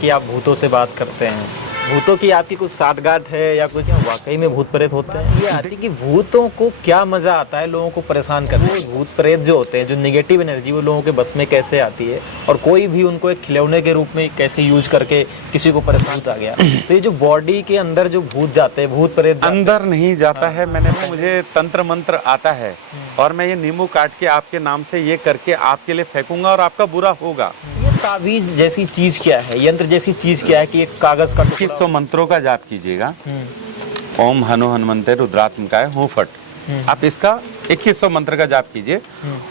कि आप भूतों से बात करते हैं, भूतों की आपकी कुछ साठगांठ है या कुछ वाकई में भूत प्रेत होते हैं? ये आती कि भूतों को क्या मजा आता है लोगों को परेशान करने में? भूत प्रेत जो होते हैं, जो नेगेटिव एनर्जी वो लोगों के बस में कैसे आती है और कोई भी उनको एक खिलौने के रूप में कैसे यूज करके किसी को परेशान आ गया? तो ये जो बॉडी के अंदर जो भूत जाते हैं, भूत प्रेत अंदर नहीं जाता है। मुझे तंत्र मंत्र आता है और मैं ये नींबू काट के आपके नाम से ये करके आपके लिए फेंकूंगा और आपका बुरा होगा। ये तावीज जैसी चीज क्या है, यंत्र जैसी चीज क्या है कि एक कागज का 2100 मंत्रों का जाप कीजिएगा। ओम हनु हनुमंते रुद्रात्मकाय हूँ फट। आप इसका 2100 मंत्र का जाप कीजिए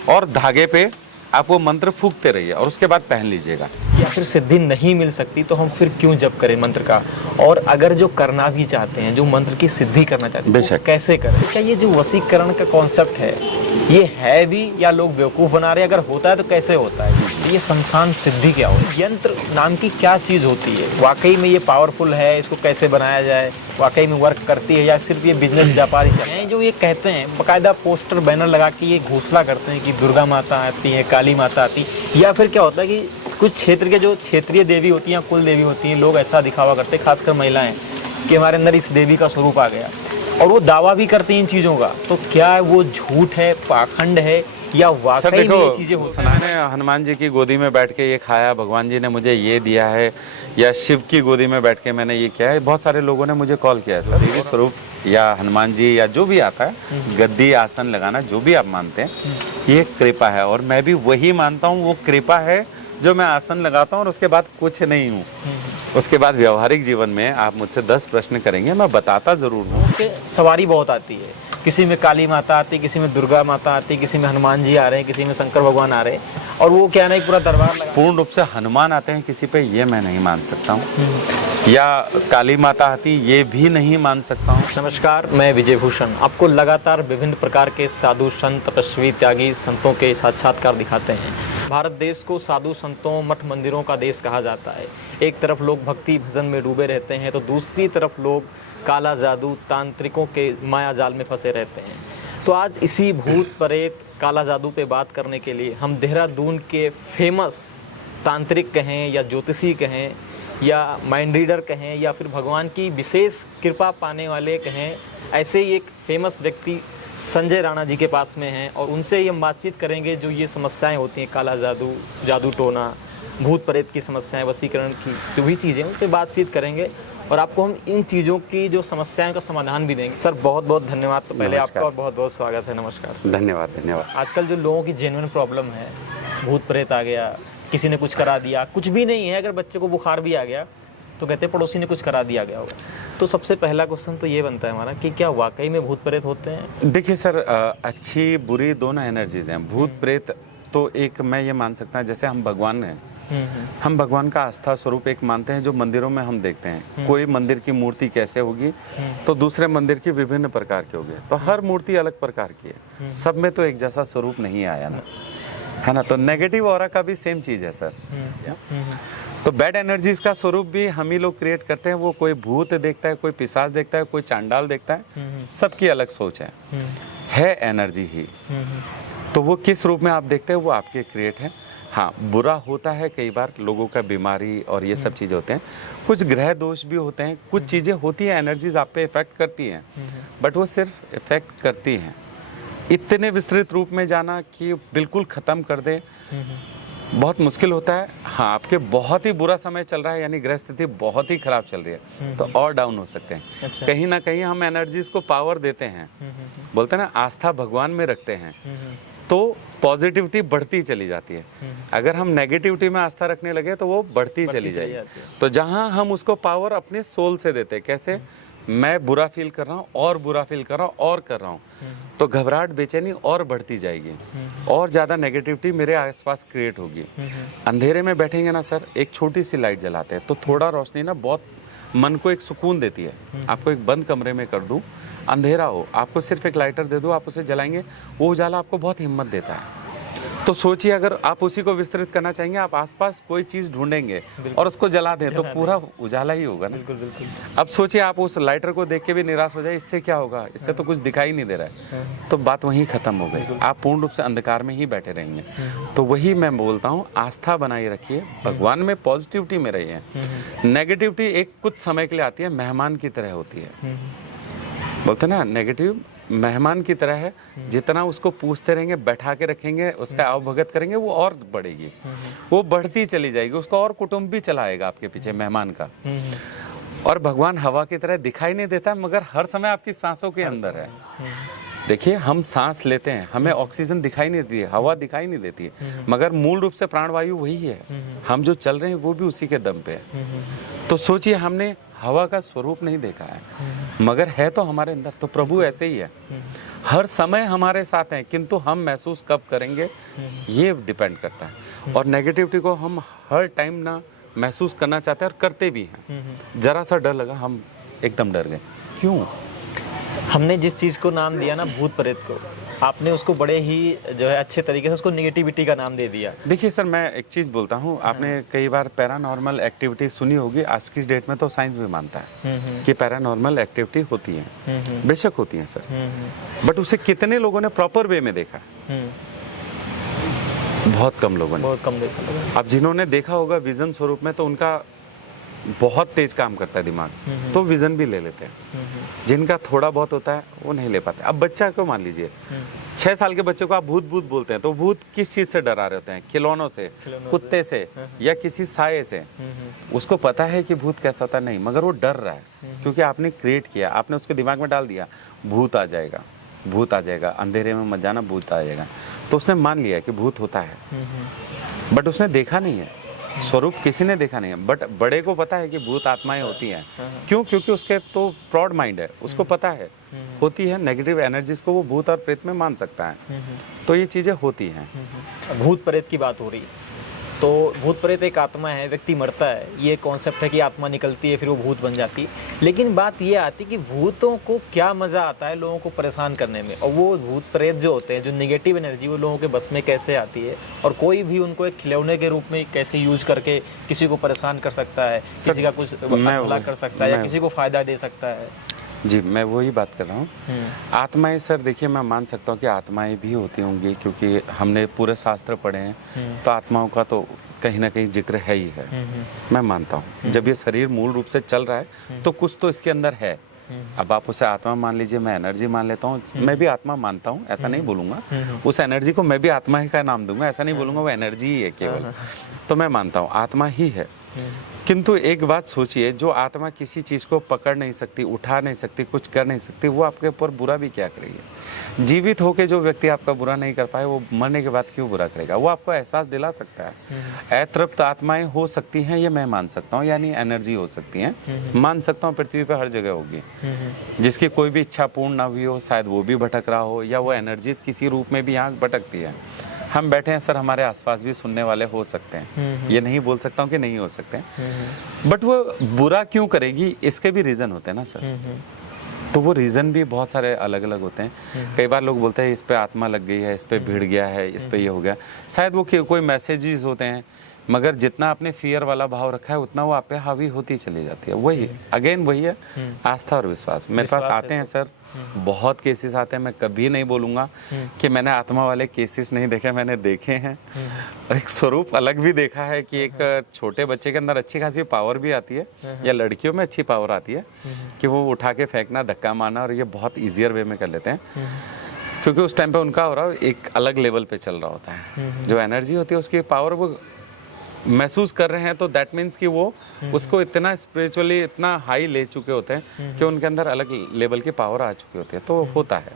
और धागे पे आप वो मंत्र फूकते रहिए और उसके बाद पहन लीजिएगा। या फिर सिद्धि नहीं मिल सकती तो हम फिर क्यों जप करें मंत्र का? और अगर जो करना भी चाहते हैं, जो मंत्र की सिद्धि करना चाहते हैं, वो कैसे करें? क्या ये जो वशीकरण का कॉन्सेप्ट है ये है भी या लोग बेवकूफ बना रहे हैं? अगर होता है तो कैसे होता है? ये शमशान सिद्धि क्या हो? यंत्र नाम की क्या चीज होती है? वाकई में ये पावरफुल है? इसको कैसे बनाया जाए? वाकई में वर्क करती है या सिर्फ ये बिजनेस व्यापारी हैं जो ये कहते हैं, बाकायदा पोस्टर बैनर लगा के ये घोषणा करते हैं कि दुर्गा माता आती है, काली माता आती है? या फिर क्या होता है कि कुछ क्षेत्र के जो क्षेत्रीय देवी होती हैं, कुल देवी होती हैं, लोग ऐसा दिखावा करते हैं, खासकर महिलाएं, कि हमारे अंदर इस देवी का स्वरूप आ गया और वो दावा भी करते हैं इन चीज़ों का। तो क्या वो झूठ है, पाखंड है या वाकई में ये चीजें होती हैं? मैंने हनुमान जी की गोदी में बैठ के ये खाया, भगवान जी ने मुझे ये दिया है, या शिव की गोदी में बैठ के मैंने ये किया है। बहुत सारे लोगों ने मुझे कॉल किया है सर। देवी स्वरूप या हनुमान जी या जो भी आता है, गद्दी आसन लगाना जो भी आप मानते हैं, ये कृपा है और मैं भी वही मानता हूँ। वो कृपा है जो मैं आसन लगाता हूँ और उसके बाद कुछ नहीं हूँ। उसके बाद व्यवहारिक जीवन में आप मुझसे 10 प्रश्न करेंगे, मैं बताता जरूर हूँ। सवारी बहुत आती है, किसी में काली माता आती, किसी में दुर्गा माता आती, किसी में हनुमान जी आ रहे हैं, किसी में शंकर भगवान आ रहे हैं, और वो क्या है पूरा दरबार लगा। पूर्ण रूप से हनुमान आते हैं किसी पे, ये मैं नहीं मान सकता हूँ, या काली माता आती ये भी नहीं मान सकता हूँ। नमस्कार, मैं विजय भूषण आपको लगातार विभिन्न प्रकार के साधु संत, तपस्वी, त्यागी संतों के साक्षात्कार दिखाते हैं। भारत देश को साधु संतों, मठ मंदिरों का देश कहा जाता है। एक तरफ लोग भक्ति भजन में डूबे रहते हैं तो दूसरी तरफ लोग काला जादू, तांत्रिकों के माया जाल में फंसे रहते हैं। तो आज इसी भूत प्रेत, काला जादू पे बात करने के लिए हम देहरादून के फेमस तांत्रिक कहें या ज्योतिषी कहें या माइंड रीडर कहें या फिर भगवान की विशेष कृपा पाने वाले कहें, ऐसे ही एक फेमस व्यक्ति संजय राणा जी के पास में हैं और उनसे ये हम बातचीत करेंगे जो ये समस्याएं होती हैं, काला जादू, जादू टोना, भूत प्रेत की समस्याएं, वशीकरण की जो भी चीज़ें, उन पर बातचीत करेंगे और आपको हम इन चीज़ों की जो समस्याएं का समाधान भी देंगे। सर बहुत बहुत धन्यवाद। तो पहले आपका बहुत बहुत स्वागत है। नमस्कार। धन्यवाद धन्यवाद। आजकल जो लोगों की जेन्युइन प्रॉब्लम है, भूत प्रेत आ गया, किसी ने कुछ करा दिया, कुछ भी नहीं है, अगर बच्चे को बुखार भी आ गया तो कहते पड़ोसी ने कुछ करा दिया गया होगा। तो सबसे पहला क्वेश्चन तो ये बनता है हमारा कि क्या वाकई में भूत प्रेत होते हैं? देखिए सर, अच्छी बुरी दोनों एनर्जीज हैं। भूत प्रेत तो एक मैं ये मान सकता हूँ, जैसे हम भगवान हैं, हम भगवान का आस्था स्वरूप एक मानते हैं जो मंदिरों में हम देखते हैं। कोई मंदिर की मूर्ति कैसे होगी तो दूसरे मंदिर की विभिन्न प्रकार की होगी, तो हर मूर्ति अलग प्रकार की है, सब में तो एक जैसा स्वरूप नहीं आया ना, है ना। तो नेगेटिव ऑरा का भी सेम चीज है सर। तो बैड एनर्जीज का स्वरूप भी हम ही लोग क्रिएट करते हैं। वो कोई भूत देखता है, कोई पिशाच देखता है, कोई चांडाल देखता है, सबकी अलग सोच है एनर्जी ही। तो वो किस रूप में आप देखते हैं वो आपके क्रिएट है। हाँ, बुरा होता है कई बार, लोगों का बीमारी और ये सब चीज़ें होते हैं, कुछ ग्रह दोष भी होते हैं, कुछ चीज़ें होती हैं, एनर्जीज आप पे इफेक्ट करती हैं, बट वो सिर्फ इफेक्ट करती हैं। इतने विस्तृत रूप में जाना कि बिल्कुल ख़त्म कर दे बहुत मुश्किल होता है। हाँ, आपके बहुत ही बुरा समय चल रहा है, यानी ग्रह स्थिति बहुत ही खराब चल रही है, तो और डाउन हो सकते हैं। अच्छा। कहीं ना कहीं हम एनर्जीज को पावर देते हैं, बोलते हैं ना, आस्था भगवान में रखते हैं, तो पॉजिटिविटी बढ़ती चली जाती है। अगर हम नेगेटिविटी में आस्था रखने लगे तो वो बढ़ती चली जाएगी। तो जहाँ हम उसको पावर अपने सोल से देते हैं, कैसे, मैं बुरा फील कर रहा हूँ और बुरा फील कर रहा हूँ और कर रहा हूँ, तो घबराहट, बेचैनी और बढ़ती जाएगी और ज़्यादा नेगेटिविटी मेरे आसपास क्रिएट होगी। अंधेरे में बैठेंगे ना सर, एक छोटी सी लाइट जलाते हैं तो थोड़ा रोशनी ना बहुत मन को एक सुकून देती है। आपको एक बंद कमरे में कर दूँ, अंधेरा हो, आपको सिर्फ एक लाइटर दे दो, आप उसे जलाएंगे, वो उजाला आपको बहुत हिम्मत देता है। तो सोचिए अगर आप उसी को विस्तृत करना चाहेंगे, आप आसपास कोई चीज ढूंढेंगे और उसको जला दें तो पूरा उजाला ही होगा ना। बिल्कुल बिल्कुल। अब सोचिए आप उस लाइटर को देख के भी निराश हो जाए, इससे क्या होगा, इससे तो कुछ दिखाई नहीं दे रहा है, तो बात वहीं खत्म हो गई, आप पूर्ण रूप से अंधकार में ही बैठे रहेंगे। तो वही मैं बोलता हूँ, आस्था बनाए रखिए, भगवान में पॉजिटिविटी में रहिए। नेगेटिविटी एक कुछ समय के लिए आती है, मेहमान की तरह होती है। बोलते हैं ना, नेगेटिव मेहमान की तरह है, जितना उसको पूछते रहेंगे, बैठा के रखेंगे, उसका आवभगत करेंगे, वो और बढ़ेगी, वो बढ़ती चली जाएगी, उसका और कुटुंब भी चलाएगा आपके पीछे मेहमान का। और भगवान हवा की तरह दिखाई नहीं देता, मगर हर समय आपकी सांसों के अंदर है। देखिए हम सांस लेते हैं, हमें ऑक्सीजन दिखाई नहीं देती है, हवा दिखाई नहीं देती है, मगर मूल रूप से प्राणवायु वही है। हम जो चल रहे हैं वो भी उसी के दम पे है। तो सोचिए हमने हवा का स्वरूप नहीं देखा है, मगर है तो हमारे अंदर। तो प्रभु ऐसे ही है, हर समय हमारे साथ हैं, किंतु हम महसूस कब करेंगे ये डिपेंड करता है। और नेगेटिविटी को हम हर टाइम ना महसूस करना चाहते हैं और करते भी हैं। जरा सा डर लगा, हम एकदम डर गए। क्यों? हमने जिस चीज़ को नाम दिया ना भूत प्रेत को, आपने उसको बड़े ही जो है अच्छे तरीके से उसको निगेटिविटी का नाम दे दिया। देखिए सर, मैं एक चीज़ बोलता हूँ, आपने कई बार पैरानॉर्मल एक्टिविटी सुनी होगी। आज की डेट में तो साइंस भी मानता है कि पैरानॉर्मल एक्टिविटी होती है, बेशक होती है सर, बट उसे कितने लोगों ने प्रॉपर वे में देखा? बहुत कम लोगों ने, बहुत कम देखा। अब जिन्होंने देखा होगा विजन स्वरूप में, तो उनका बहुत तेज काम करता है दिमाग, तो विजन भी ले लेते हैं। जिनका थोड़ा बहुत होता है वो नहीं ले पाते। अब बच्चा को मान लीजिए, 6 साल के बच्चे को आप भूत भूत बोलते हैं, तो भूत किस चीज से डरा रहे होते हैं? खिलौनों से, कुत्ते से या किसी साये से। उसको पता है कि भूत कैसा होता है, नहीं, मगर वो डर रहा है क्योंकि आपने क्रिएट किया, आपने उसके दिमाग में डाल दिया भूत आ जाएगा, भूत आ जाएगा, अंधेरे में मत जाना, भूत आ जाएगा। तो उसने मान लिया कि भूत होता है, बट उसने देखा नहीं है, स्वरूप किसी ने देखा नहीं है। बट बड़े को पता है कि भूत आत्माएं होती हैं। क्यों? क्योंकि उसके तो प्रॉड माइंड है, उसको पता है होती है। नेगेटिव एनर्जीज को वो भूत और प्रेत में मान सकता है। तो ये चीजें होती हैं। भूत प्रेत की बात हो रही है, तो भूत प्रेत एक आत्मा है, व्यक्ति मरता है, ये कॉन्सेप्ट है कि आत्मा निकलती है फिर वो भूत बन जाती है। लेकिन बात ये आती है कि भूतों को क्या मज़ा आता है लोगों को परेशान करने में, और वो भूत प्रेत जो होते हैं, जो नेगेटिव एनर्जी, वो लोगों के बस में कैसे आती है, और कोई भी उनको एक खिलौने के रूप में कैसे यूज करके किसी को परेशान कर सकता है, किसी का कुछ भला कर सकता है या किसी को फायदा दे सकता है। जी, मैं वही बात कर रहा हूँ। आत्माएं सर, देखिए मैं मान सकता हूँ कि आत्माएं भी होती होंगी, क्योंकि हमने पूरे शास्त्र पढ़े हैं, तो आत्माओं का तो कहीं ना कहीं जिक्र है ही है। मैं मानता हूँ जब ये शरीर मूल रूप से चल रहा है तो कुछ तो इसके अंदर है। अब आप उसे आत्मा मान लीजिए, मैं एनर्जी मान लेता हूँ। मैं भी आत्मा मानता हूँ, ऐसा नहीं बोलूंगा। उस एनर्जी को मैं भी आत्मा ही का नाम दूंगा, ऐसा नहीं बोलूंगा वो एनर्जी ही है केवल। तो मैं मानता हूँ आत्मा ही है। किंतु एक बात सोचिए, जो आत्मा किसी चीज़ को पकड़ नहीं सकती, उठा नहीं सकती, कुछ कर नहीं सकती, वो आपके ऊपर बुरा भी क्या करेगी? जीवित होके जो व्यक्ति आपका बुरा नहीं कर पाए, वो मरने के बाद क्यों बुरा करेगा? वो आपको एहसास दिला सकता है। अतृप्त आत्माएं हो सकती हैं, ये मैं मान सकता हूँ, यानी एनर्जी हो सकती हैं, मान सकता हूँ। पृथ्वी पर हर जगह होगी। जिसकी कोई भी इच्छा पूर्ण ना हुई हो, शायद वो भी भटक रहा हो, या वो एनर्जीज किसी रूप में भी यहाँ भटकती है। हम बैठे हैं सर, हमारे आसपास भी सुनने वाले हो सकते हैं, ये नहीं बोल सकता हूँ कि नहीं हो सकते हैं, बट वो बुरा क्यों करेगी, इसके भी रीज़न होते हैं ना सर। तो वो रीज़न भी बहुत सारे अलग अलग होते हैं। कई बार लोग बोलते हैं इस पे आत्मा लग गई है, इस पे भिड़ गया है, इस पे ये हो गया। शायद वो कोई मैसेजेस होते हैं, मगर जितना आपने फियर वाला भाव रखा है उतना वो आप पे हावी होती चली जाती है। वही अगेन वही है, आस्था और विश्वास। मेरे पास आते हैं सर, बहुत केसेस आते हैं। मैं कभी नहीं बोलूँगा कि मैंने आत्मा वाले केसेस नहीं देखे, मैंने देखे हैं। और एक स्वरूप अलग भी देखा है कि एक छोटे बच्चे के अंदर अच्छी खासी पावर भी आती है, या लड़कियों में अच्छी पावर आती है कि वो उठा के फेंकना, धक्का मारना, और ये बहुत ईजियर वे में कर लेते हैं, क्योंकि उस टाइम पे उनका हो रहा एक अलग लेवल पे चल रहा होता है। जो एनर्जी होती है उसकी पावर वो महसूस कर रहे हैं, तो दैट मीन्स कि वो उसको इतना स्पिरिचुअली इतना हाई ले चुके होते हैं कि उनके अंदर अलग लेवल की पावर आ चुकी होती है। तो होता है,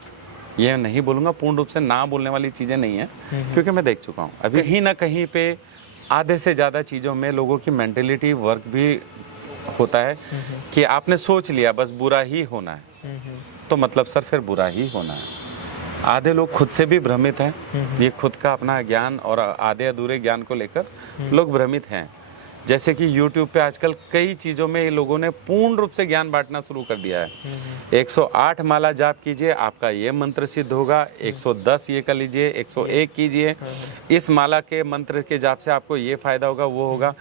ये नहीं बोलूँगा, पूर्ण रूप से ना बोलने वाली चीज़ें नहीं है, क्योंकि मैं देख चुका हूँ। अभी कहीं ना कहीं पे आधे से ज़्यादा चीज़ों में लोगों की मेंटलिटी वर्क भी होता है कि आपने सोच लिया बस बुरा ही होना है, तो मतलब सर फिर बुरा ही होना है। आधे लोग खुद से भी भ्रमित हैं, ये खुद का अपना ज्ञान और आधे अधूरे ज्ञान को लेकर लोग भ्रमित हैं जैसे कि YouTube पे आजकल कई चीज़ों में लोगों ने पूर्ण रूप से ज्ञान बांटना शुरू कर दिया है। 108 माला जाप कीजिए, आपका ये मंत्र सिद्ध होगा। 110 ये कर लीजिए, 101 कीजिए, इस माला के मंत्र के जाप से आपको ये फ़ायदा होगा, वो होगा।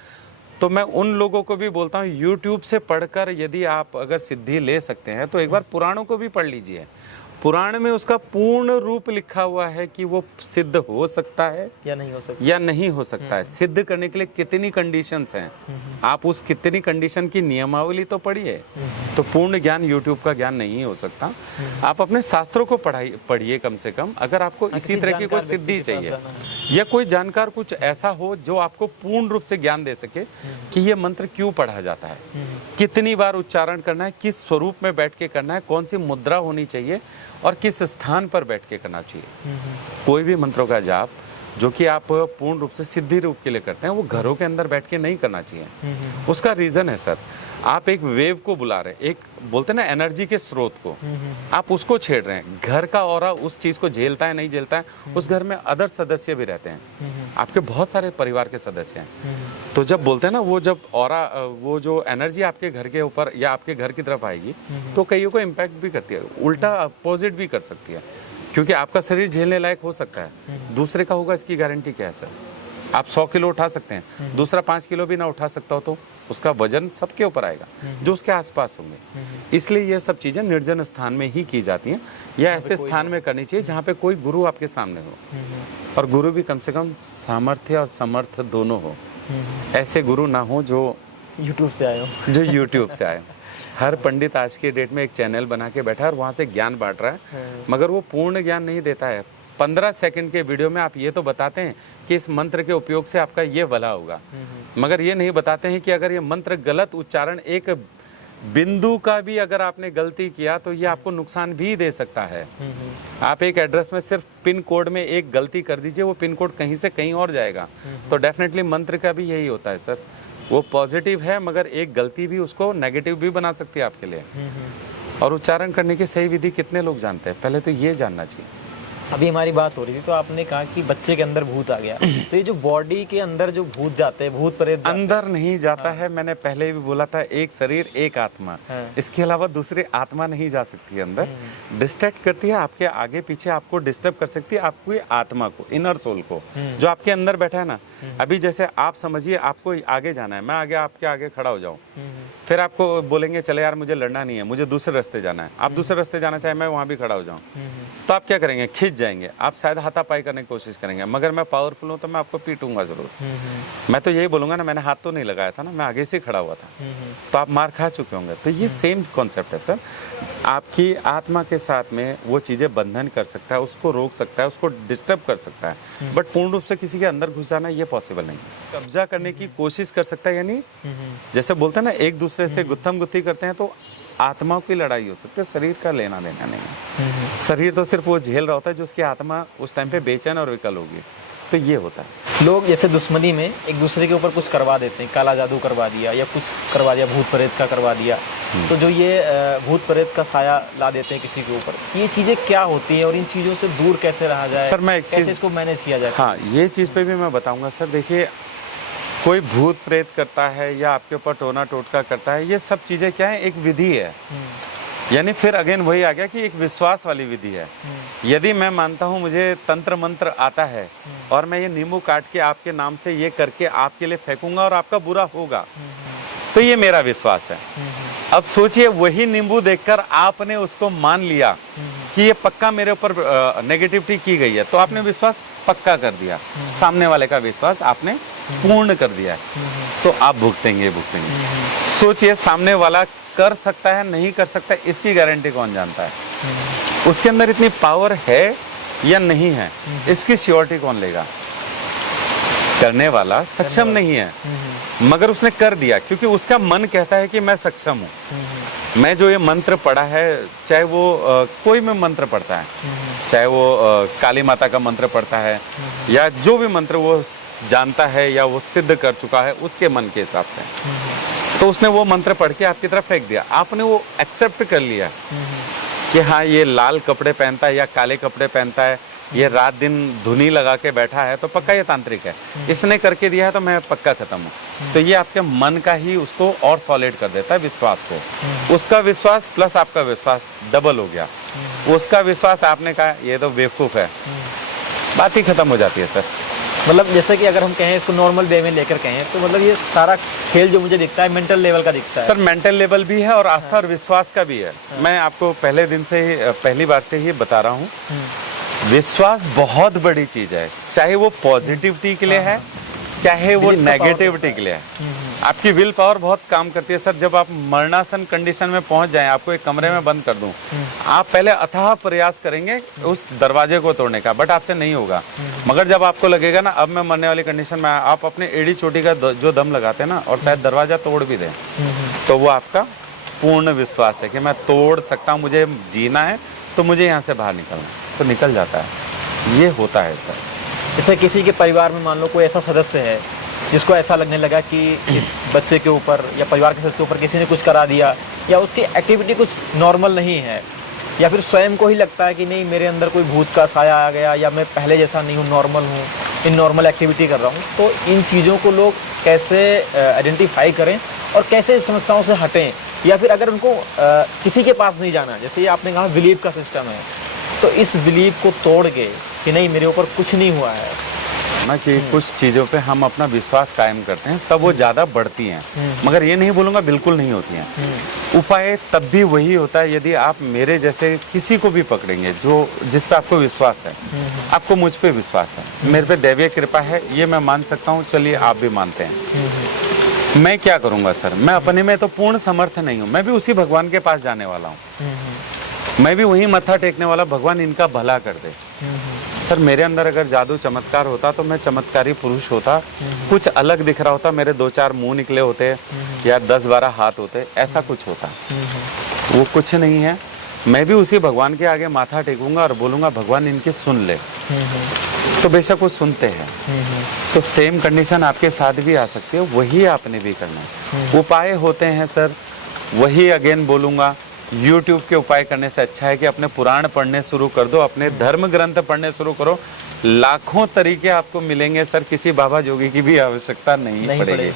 तो मैं उन लोगों को भी बोलता हूँ, YouTube से पढ़कर यदि आप अगर सिद्धि ले सकते हैं तो एक बार पुराणों को भी पढ़ लीजिए। पुराण में उसका पूर्ण रूप लिखा हुआ है कि वो सिद्ध हो सकता है या नहीं हो सकता, या नहीं हो सकता है। सिद्ध करने के लिए कितनी कंडीशंस हैं, आप उस कितनी कंडीशन की नियमावली तो पढ़िए। तो पूर्ण ज्ञान YouTube का ज्ञान नहीं हो सकता। आप अपने शास्त्रों को पढ़िए कम से कम। अगर आपको इसी तरह की कोई सिद्धि चाहिए या कोई जानकार कुछ ऐसा हो जो आपको पूर्ण रूप से ज्ञान दे सके कि ये मंत्र क्यों पढ़ा जाता है, कितनी बार उच्चारण करना है, किस स्वरूप में बैठ के करना है, कौन सी मुद्रा होनी चाहिए और किस स्थान पर बैठ के करना चाहिए। कोई भी मंत्रों का जाप जो कि आप पूर्ण रूप से सिद्धि रूप के लिए करते हैं, वो घरों के अंदर बैठ के नहीं करना चाहिए। उसका रीजन है सर, आप एक वेव को बुला रहे हैं, एक बोलते हैं ना एनर्जी के स्रोत को, आप उसको छेड़ रहे हैं। घर का ऑरा उस चीज को झेलता है नहीं झेलता है, उस घर में अदर सदस्य भी रहते हैं, आपके बहुत सारे परिवार के सदस्य हैं। तो जब बोलते हैं ना वो जब ऑरा वो जो एनर्जी आपके घर के ऊपर या आपके घर की तरफ आएगी तो कईयों को इम्पैक्ट भी करती है, उल्टा अपोजिट भी कर सकती है। क्योंकि आपका शरीर झेलने लायक हो सकता है, दूसरे का होगा इसकी गारंटी क्या है सर। आप 100 किलो उठा सकते हैं, दूसरा 5 किलो भी ना उठा सकता हो तो उसका वजन सबके ऊपर आएगा जो उसके आसपास होंगे। इसलिए ये सब चीज़ें निर्जन स्थान में ही की जाती हैं या ऐसे स्थान में करनी चाहिए जहाँ पे कोई गुरु आपके सामने हो, और गुरु भी कम से कम सामर्थ्य और समर्थ दोनों हो। ऐसे गुरु ना हो जो यूट्यूब से आए हो, जो यूट्यूब से आए। हर पंडित आज के डेट में एक चैनल बना के बैठा है और वहाँ से ज्ञान बांट रहा है, मगर वो पूर्ण ज्ञान नहीं देता है। 15 सेकंड के वीडियो में आप ये तो बताते हैं कि इस मंत्र के उपयोग से आपका ये भला होगा, मगर ये नहीं बताते हैं कि अगर ये मंत्र गलत उच्चारण एक बिंदु का भी अगर आपने गलती किया तो ये आपको नुकसान भी दे सकता है। आप एक एड्रेस में सिर्फ पिन कोड में एक गलती कर दीजिए, वो पिन कोड कहीं से कहीं और जाएगा। तो डेफिनेटली मंत्र का भी यही होता है सर, वो पॉजिटिव है मगर एक गलती भी उसको नेगेटिव भी बना सकती है आपके लिए। और उच्चारण करने की सही विधि कितने लोग जानते हैं, पहले तो ये जानना चाहिए। अभी हमारी बात हो रही थी तो आपने कहा कि बच्चे के अंदर भूत आ गया, तो ये जो बॉडी के अंदर जो भूत जाते हैं, भूत प्रेत अंदर नहीं जाता है। मैंने पहले भी बोला था, एक शरीर एक आत्मा, इसके अलावा दूसरी आत्मा नहीं जा सकती है अंदर। डिस्ट्रैक्ट करती है आपके आगे पीछे, आपको डिस्टर्ब कर सकती है आपकी आत्मा को, इनर सोल को, जो आपके अंदर बैठा है ना। अभी जैसे आप समझिए आपको आगे जाना है, मैं आगे आपके आगे खड़ा हो जाऊं, फिर आपको बोलेंगे चले यार मुझे लड़ना नहीं है, मुझे दूसरे रास्ते जाना है। आप दूसरे रास्ते जाना चाहे, मैं वहां भी खड़ा हो जाऊं, तो आप क्या करेंगे, खींच जाएंगे। आप शायद हाथापाई करने की कोशिश करेंगे, मगर मैं पावरफुल हूं तो मैं आपको पीटूंगा जरूर। मैं तो यही बोलूंगा ना, मैंने हाथ तो नहीं लगाया था ना, मैं आगे से खड़ा हुआ था, तो आप मार खा चुके होंगे। तो ये सेम कॉन्सेप्ट है सर, आपकी आत्मा के साथ में वो चीजें बंधन कर सकता है, उसको रोक सकता है, उसको डिस्टर्ब कर सकता है, बट पूर्ण रूप से किसी के अंदर घुस जाना ये पॉसिबल नहीं। कब्जा करने की कोशिश कर सकता है, यानी जैसे बोलते हैं ना एक दूसरे से गुत्थम गुत्थी करते हैं, तो आत्मा की लड़ाई हो सकती है, शरीर का लेना देना नहीं है। शरीर तो सिर्फ वो झेल रहा होता है जो उसकी आत्मा उस टाइम पे बेचैन और विकल होगी, तो ये होता है। लोग जैसे दुश्मनी में एक दूसरे के ऊपर कुछ करवा देते हैं, काला जादू करवा दिया या कुछ करवा दिया, भूत प्रेत का करवा दिया, तो जो ये भूत प्रेत का साया ला देते हैं किसी के ऊपर, ये चीज़ें क्या होती हैं और इन चीज़ों से दूर कैसे रहा जाए सर? मैं एक कैसे इसको मैनेज किया जाए? हाँ, ये चीज़ पे भी मैं बताऊंगा सर। देखिए, कोई भूत प्रेत करता है या आपके ऊपर टोना टोटका करता है, ये सब चीज़ें क्या है, एक विधि है। यानी फिर अगेन वही आ गया कि एक विश्वास वाली विधि है। यदि मैं मानता हूँ मुझे तंत्र मंत्र आता है और मैं ये नींबू काट के आपके नाम से ये करके आपके लिए फेंकूंगा और आपका बुरा होगा, तो ये मेरा विश्वास है। अब सोचिए, वही नींबू देखकर आपने उसको मान लिया कि ये पक्का मेरे ऊपर नेगेटिविटी की गई है, तो आपने विश्वास पक्का कर दिया, सामने वाले का विश्वास आपने पूर्ण कर दिया है, तो आप भुगतेंगे। सोचिए, सामने वाला कर सकता है नहीं कर सकता, इसकी गारंटी कौन जानता है? उसके अंदर इतनी पावर है या नहीं है, इसकी श्योरिटी कौन लेगा? करने वाला सक्षम नहीं है, मगर उसने कर दिया क्योंकि उसका मन कहता है कि मैं सक्षम हूँ। मैं जो ये मंत्र पढ़ा है, चाहे वो कोई भी मंत्र पढ़ता है, चाहे वो काली माता का मंत्र पढ़ता है या जो भी मंत्र वो जानता है या वो सिद्ध कर चुका है उसके मन के हिसाब से, तो उसने वो मंत्र पढ़ के आपकी तरफ फेंक दिया, आपने वो एक्सेप्ट कर लिया कि हाँ ये लाल कपड़े पहनता है या काले कपड़े पहनता है ये रात दिन धुनी लगा के बैठा है तो पक्का ये तांत्रिक है, इसने करके दिया है तो मैं पक्का खत्म हूँ। तो ये आपके मन का ही उसको और सॉलिड कर देता है विश्वास को। उसका विश्वास प्लस आपका विश्वास डबल हो गया। उसका विश्वास आपने कहा ये तो बेवकूफ़ है, बात ही खत्म हो जाती है सर। मतलब जैसे कि अगर हम कहें इसको नॉर्मल वे में लेकर कहें तो मतलब ये सारा खेल जो मुझे दिखता है मेंटल लेवल का दिखता है सर। मेंटल लेवल भी है और आस्था और विश्वास का भी है। मैं आपको पहले दिन से ही, पहली बार से ही बता रहा हूँ, विश्वास बहुत बड़ी चीज है। चाहे वो पॉजिटिविटी के लिए है, चाहे वो नेगेटिविटी के लिए है। आपकी विल पावर बहुत काम करती है सर। जब आप मरणासन कंडीशन में पहुंच जाएं, आपको एक कमरे में बंद कर दूं, आप पहले अथाह प्रयास करेंगे उस दरवाजे को तोड़ने का, बट आपसे नहीं होगा। मगर जब आपको लगेगा ना अब मैं मरने वाली कंडीशन में, आप अपने एड़ी चोटी का जो दम लगाते हैं ना और शायद दरवाजा तोड़ भी दें, तो वो आपका पूर्ण विश्वास है कि मैं तोड़ सकता हूँ, मुझे जीना है तो मुझे यहाँ से बाहर निकलना है, तो निकल जाता है। ये होता है सर। जैसे किसी के परिवार में मान लो कोई ऐसा सदस्य है जिसको ऐसा लगने लगा कि इस बच्चे के ऊपर या परिवार के सदस्य के ऊपर किसी ने कुछ करा दिया, या उसकी एक्टिविटी कुछ नॉर्मल नहीं है, या फिर स्वयं को ही लगता है कि नहीं मेरे अंदर कोई भूत का साया आ गया, या मैं पहले जैसा नहीं हूँ, नॉर्मल हूँ, इन नॉर्मल एक्टिविटी कर रहा हूँ, तो इन चीज़ों को लोग कैसे आइडेंटिफाई करें और कैसे इस समस्याओं से हटें? या फिर अगर उनको किसी के पास नहीं जाना, जैसे ये आपने कहा बिलीव का सिस्टम है, तो इस बिलीव को तोड़ के कि नहीं मेरे ऊपर कुछ नहीं हुआ है ना, कि कुछ चीज़ों पे हम अपना विश्वास कायम करते हैं तब वो ज़्यादा बढ़ती हैं, मगर ये नहीं बोलूँगा बिल्कुल नहीं होती हैं। उपाय तब भी वही होता है यदि आप मेरे जैसे किसी को भी पकड़ेंगे जो जिस पे आपको विश्वास है, आपको मुझ पे विश्वास है, मेरे पे दैवीय कृपा है, ये मैं मान सकता हूँ, चलिए आप भी मानते हैं। मैं क्या करूँगा सर, मैं अपने में तो पूर्ण समर्थ नहीं हूँ, मैं भी उसी भगवान के पास जाने वाला हूँ, मैं भी वही मत्था टेकने वाला, भगवान इनका भला कर दे। सर मेरे अंदर अगर जादू चमत्कार होता तो मैं चमत्कारी पुरुष होता, कुछ अलग दिख रहा होता, मेरे 2-4 मुंह निकले होते या 10-12 हाथ होते, ऐसा कुछ होता। वो कुछ नहीं है। मैं भी उसी भगवान के आगे माथा टेकूंगा और बोलूंगा भगवान इनकी सुन ले, तो बेशक वो सुनते हैं। तो सेम कंडीशन आपके साथ भी आ सकती है, वही आपने भी करना है। उपाय होते हैं सर, वही अगेन बोलूंगा, YouTube के उपाय करने से अच्छा है कि अपने पुराण पढ़ने शुरू कर दो, अपने धर्म ग्रंथ पढ़ने शुरू करो, लाखों तरीके आपको मिलेंगे सर, किसी बाबा जोगी की भी आवश्यकता नहीं पड़ेगी।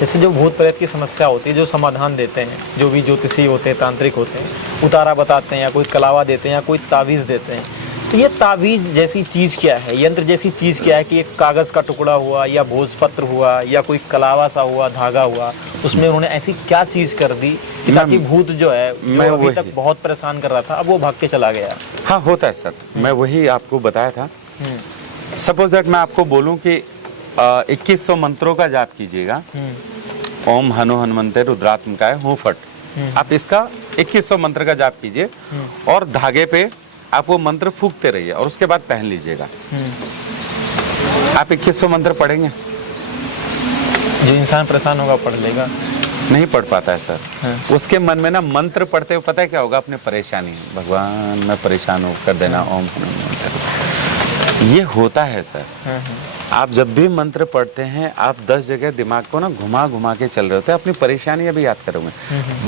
जैसे जो भूत प्रेत की समस्या होती है, जो समाधान देते हैं, जो भी ज्योतिषी होते हैं, तांत्रिक होते हैं, उतारा बताते हैं या कोई कलावा देते हैं या कोई तावीज़ देते हैं, तो ये तावीज़ जैसी चीज़ क्या है, यंत्र जैसी चीज़ क्या है कि एक कागज़ का टुकड़ा हुआ या भोजपत्र हुआ या कोई कलावा सा हुआ, धागा हुआ, उसमें उन्होंने ऐसी क्या चीज़ कर दी कि ताकि भूत जो है, जो अभी तक बहुत परेशान कर रहा था, अब वो भाग के चला गया? हाँ होता है सर, मैं वही आपको बताया था। सपोज दैट मैं आपको बोलूं कि 2100 मंत्रों का जाप कीजिएगा, ओम हनु हनुमंते रुद्रात्मकाय हूँ फट, आप इसका 2100 मंत्र का जाप कीजिए और धागे पे आप वो मंत्र फूकते रहिए और उसके बाद पहन लीजिएगा। आप 2100 मंत्र पढ़ेंगे, जो इंसान परेशान होगा पढ़ लेगा, नहीं पढ़ पाता है सर। उसके मन में ना मंत्र पढ़ते हुए पता है क्या होगा, अपने परेशानी, भगवान मैं परेशान हूँ कर देना ओम हनुमान, ये होता है सर। आप जब भी मंत्र पढ़ते हैं आप 10 जगह दिमाग को ना घुमा घुमा के चल रहे होते हैं, अपनी परेशानियां भी याद करोगे,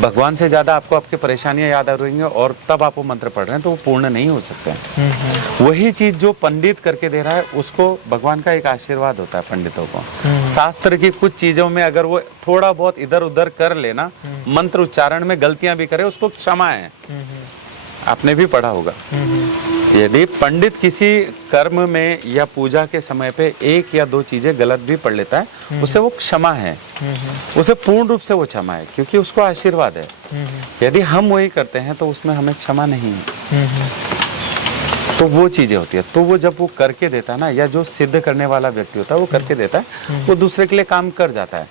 भगवान से ज्यादा आपको आपकी परेशानियां याद आ रही और तब आप वो मंत्र पढ़ रहे हैं, तो वो पूर्ण नहीं हो सकते हैं। वही चीज जो पंडित करके दे रहा है उसको भगवान का एक आशीर्वाद होता है पंडितों को। शास्त्र की कुछ चीजों में अगर वो थोड़ा बहुत इधर उधर कर लेना, मंत्र उच्चारण में गलतियां भी करे, उसको क्षमा है। आपने भी पढ़ा होगा, यदि पंडित किसी कर्म में या पूजा के समय पे 1 या 2 चीजें गलत भी पढ़ लेता है, उसे वो क्षमा है, उसे पूर्ण रूप से वो क्षमा है, क्योंकि उसको आशीर्वाद है। यदि हम वही करते हैं तो उसमें हमें क्षमा नहीं है। तो वो चीजें होती है, तो वो जब वो करके देता है ना, या जो सिद्ध करने वाला व्यक्ति होता है वो करके देता है, वो दूसरे के लिए काम कर जाता है।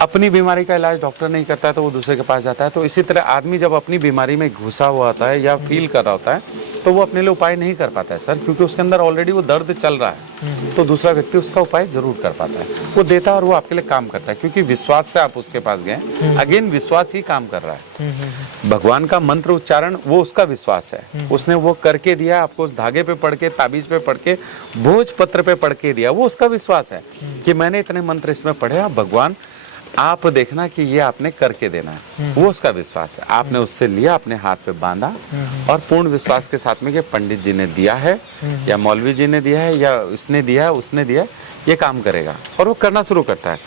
अपनी बीमारी का इलाज डॉक्टर नहीं करता है तो वो दूसरे के पास जाता है। तो इसी तरह आदमी जब अपनी बीमारी में घुसा हुआ होता है या फील कर रहा होता है तो वो अपने लिए उपाय नहीं कर पाता है सर, क्योंकि उसके अंदर ऑलरेडी वो दर्द चल रहा है। तो दूसरा व्यक्ति उसका उपाय जरूर कर पाता है, वो देता है और वो आपके लिए काम करता है, क्योंकि विश्वास से आप उसके पास गए। अगेन विश्वास ही काम कर रहा है। भगवान का मंत्र उच्चारण वो उसका विश्वास है, उसने वो करके दिया आपको, उस धागे पे पढ़ के, ताबीज पे पढ़ के, भोजपत्र पे पढ़ के दिया, वो उसका विश्वास है कि मैंने इतने मंत्र इसमें पढ़े, भगवान आप देखना कि ये आपने करके देना है, वो उसका विश्वास है। आपने उससे लिया, अपने हाथ पे बांधा और पूर्ण विश्वास के साथ में कि पंडित जी ने दिया है या मौलवी जी ने दिया है या इसने दिया है, उसने दिया है, ये काम करेगा, और वो करना शुरू करता है।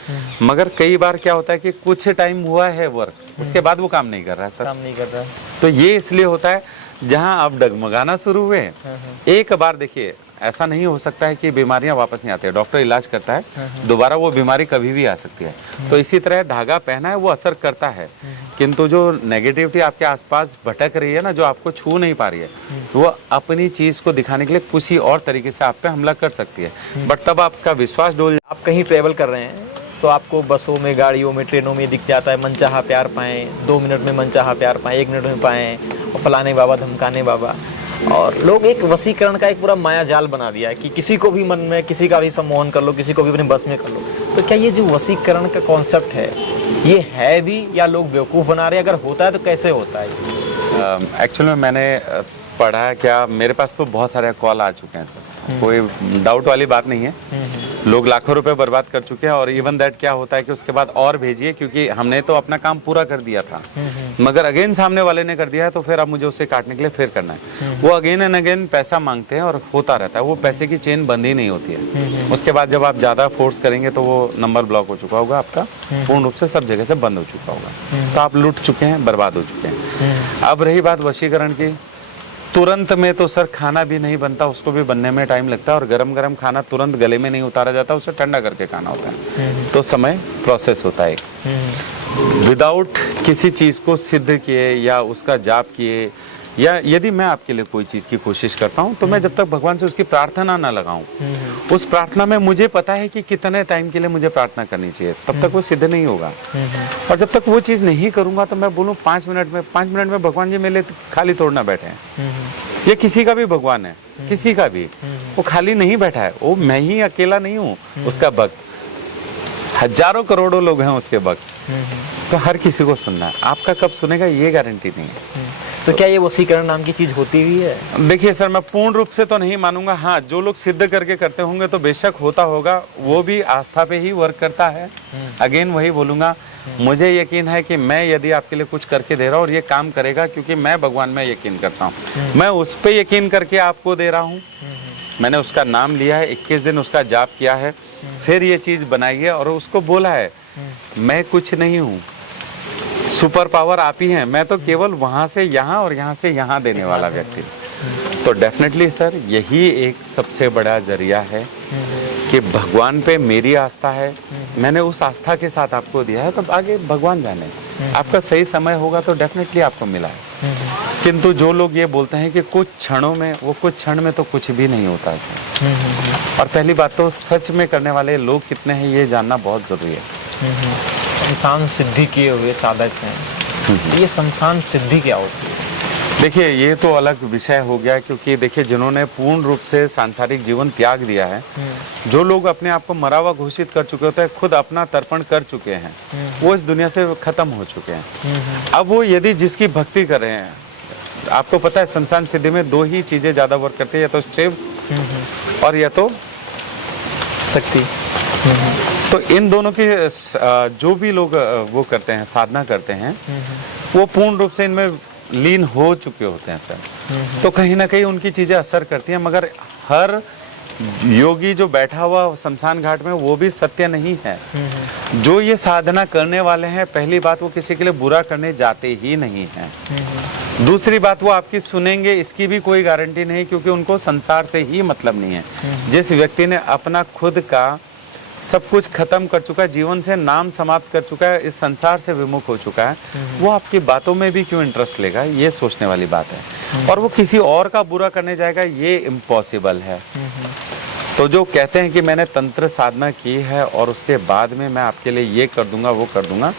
मगर कई बार क्या होता है कि कुछ टाइम हुआ है वर्क, उसके बाद वो काम नहीं कर रहा है सर। काम नहीं कर रहा। तो ये इसलिए होता है, जहां आप डगमगाना शुरू हुए, एक बार देखिए, ऐसा नहीं हो सकता है कि बीमारियां वापस नहीं आती है, डॉक्टर इलाज करता है, दोबारा वो बीमारी कभी भी आ सकती है। तो इसी तरह धागा पहना है, वो असर करता है, किंतु जो नेगेटिविटी आपके आसपास भटक रही है ना, जो आपको छू नहीं पा रही है, वो अपनी चीज को दिखाने के लिए किसी और तरीके से आप पे हमला कर सकती है। बट तब आपका विश्वास डोल। आप कहीं ट्रेवल कर रहे हैं तो आपको बसों में, गाड़ियों में, ट्रेनों में दिख जाता है मनचाहा प्यार पाएं, 2 मिनट में मनचाहा प्यार पाएं, 1 मिनट में पाएं, और फलाने बाबा धमकाने बाबा। और लोग एक वसीकरण का एक पूरा माया जाल बना दिया है कि किसी को भी मन में किसी का भी सम्मोहन कर लो, किसी को भी अपने बस में कर लो। तो क्या ये जो वसीकरण का कॉन्सेप्ट है, ये है भी या लोग बेवकूफ़ बना रहे हैं? अगर होता है तो कैसे होता है? एक्चुअली में मैंने पढ़ा है, क्या मेरे पास तो बहुत सारे कॉल आ चुके हैं सर, कोई डाउट वाली बात नहीं है। लोग लाखों रुपए बर्बाद कर चुके हैं, और इवन दैट क्या होता है कि उसके बाद और भेजिए, क्योंकि हमने तो अपना काम पूरा कर दिया था, मगर अगेन सामने वाले ने कर दिया है, तो फिर अब मुझे उससे काटने के लिए फिर करना है। वो अगेन एंड अगेन पैसा मांगते हैं और होता रहता है, वो पैसे की चेन बंद ही नहीं होती है। उसके बाद जब आप ज़्यादा फोर्स करेंगे तो वो नंबर ब्लॉक हो चुका होगा आपका, पूर्ण रूप से सब जगह से बंद हो चुका होगा, तो आप लूट चुके हैं, बर्बाद हो चुके हैं। अब रही बात वशीकरण की, तुरंत में तो सर खाना भी नहीं बनता, उसको भी बनने में टाइम लगता है, और गरम गरम खाना तुरंत गले में नहीं उतारा जाता, उसे ठंडा करके खाना होता है, तो समय प्रोसेस होता है। विदाउट किसी चीज़ को सिद्ध किए या उसका जाप किए, या यदि मैं आपके लिए कोई चीज़ की कोशिश करता हूँ, तो मैं जब तक भगवान से उसकी प्रार्थना ना लगाऊं, उस प्रार्थना में मुझे पता है कि कितने टाइम के लिए मुझे प्रार्थना करनी चाहिए, तब तक वो सिद्ध नहीं होगा। और जब तक वो चीज़ नहीं करूँगा, तो मैं बोलूँ 5 मिनट में भगवान जी मेरे लिए खाली तोड़ना बैठे हैं। ये किसी का भी भगवान है, किसी का भी, वो खाली नहीं बैठा है, वो मैं ही अकेला नहीं हूँ उसका भक्त, हजारों करोड़ों लोग हैं उसके भक्त। तो हर किसी को सुनना है, आपका कब सुनेगा ये गारंटी नहीं है। तो क्या ये वसीकरण नाम की चीज होती भी है? देखिए सर, मैं पूर्ण रूप से तो नहीं मानूंगा, हाँ जो लोग सिद्ध करके करते होंगे तो बेशक होता होगा, वो भी आस्था पे ही वर्क करता है। अगेन वही बोलूंगा, मुझे यकीन है कि मैं यदि आपके लिए कुछ करके दे रहा हूँ और ये काम करेगा, क्योंकि मैं भगवान में यकीन करता हूँ, मैं उस पर यकीन करके आपको दे रहा हूँ। मैंने उसका नाम लिया है, 21 दिन उसका जाप किया है, फिर ये चीज़ बनाई है और उसको बोला है मैं कुछ नहीं हूँ, सुपर पावर आप ही हैं, मैं तो केवल वहाँ से यहाँ और यहाँ से यहाँ देने वाला व्यक्ति। तो डेफिनेटली सर, यही एक सबसे बड़ा जरिया है कि भगवान पे मेरी आस्था है, मैंने उस आस्था के साथ आपको दिया है, तो आगे भगवान जाने, आपका सही समय होगा तो डेफिनेटली आपको मिला है। किंतु जो लोग ये बोलते हैं कि कुछ क्षणों में, वो कुछ क्षण में तो कुछ भी नहीं होता सर। और पहली बात तो सच में करने वाले लोग कितने हैं ये जानना बहुत जरूरी है। शमशान सिद्धि किए हुए साधक हैं, ये शमशान सिद्धि क्या होती है? देखिए ये तो अलग विषय हो गया, क्योंकि देखिए जिन्होंने पूर्ण रूप से सांसारिक जीवन त्याग दिया है, जो लोग अपने आप को मरा हुआ घोषित कर चुके होते हैं, खुद अपना तर्पण कर चुके हैं, वो इस दुनिया से खत्म हो चुके हैं। अब वो यदि जिसकी भक्ति कर रहे हैं, आपको पता है शमशान सिद्धि में 2 ही चीजें ज्यादा वर्क करती है, या तो शिव और या तो शक्ति। तो इन दोनों के जो भी लोग वो करते हैं, साधना करते हैं, वो पूर्ण रूप से इनमें लीन हो चुके होते हैं सर। तो कहीं ना कहीं उनकी चीजें असर करती हैं, मगर हर योगी जो बैठा हुआ शमशान घाट में वो भी सत्य नहीं है। जो ये साधना करने वाले हैं, पहली बात वो किसी के लिए बुरा करने जाते ही नहीं हैं। दूसरी बात वो आपकी सुनेंगे इसकी भी कोई गारंटी नहीं, क्योंकि उनको संसार से ही मतलब नहीं है। जिस व्यक्ति ने अपना खुद का सब कुछ खत्म कर चुका है, जीवन से नाम समाप्त कर चुका है, इस संसार से विमुख हो चुका है, वो आपकी बातों में भी क्यों इंटरेस्ट लेगा, ये सोचने वाली बात है। और वो किसी और का बुरा करने जाएगा, ये इम्पॉसिबल है। तो जो कहते हैं कि मैंने तंत्र साधना की है और उसके बाद में मैं आपके लिए ये कर दूंगा वो कर दूंगा,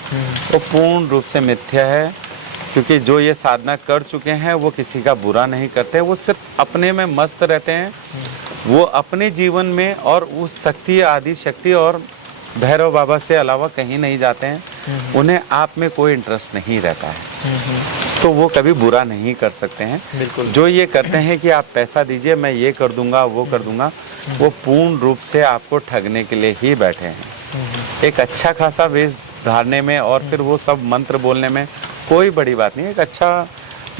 वो पूर्ण रूप से मिथ्या है। क्योंकि जो ये साधना कर चुके हैं वो किसी का बुरा नहीं करते, वो सिर्फ अपने में मस्त रहते हैं, वो अपने जीवन में और उस शक्ति, आदि शक्ति और भैरव बाबा से अलावा कहीं नहीं जाते हैं। उन्हें आप में कोई इंटरेस्ट नहीं रहता है, तो वो कभी बुरा नहीं कर सकते हैं। जो ये करते हैं कि आप पैसा दीजिए मैं ये कर दूंगा वो कर दूंगा, वो पूर्ण रूप से आपको ठगने के लिए ही बैठे हैं। एक अच्छा खासा वेश धारने में और फिर वो सब मंत्र बोलने में कोई बड़ी बात नहीं है। एक अच्छा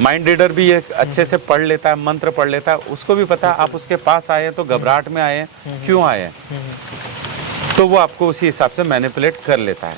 माइंड रीडर भी एक अच्छे से पढ़ लेता है, मंत्र पढ़ लेता है, उसको भी पता है आप उसके पास आए हैं तो घबराहट में आए हैं, क्यों आए हैं, तो वो आपको उसी हिसाब से मैनिपुलेट कर लेता है।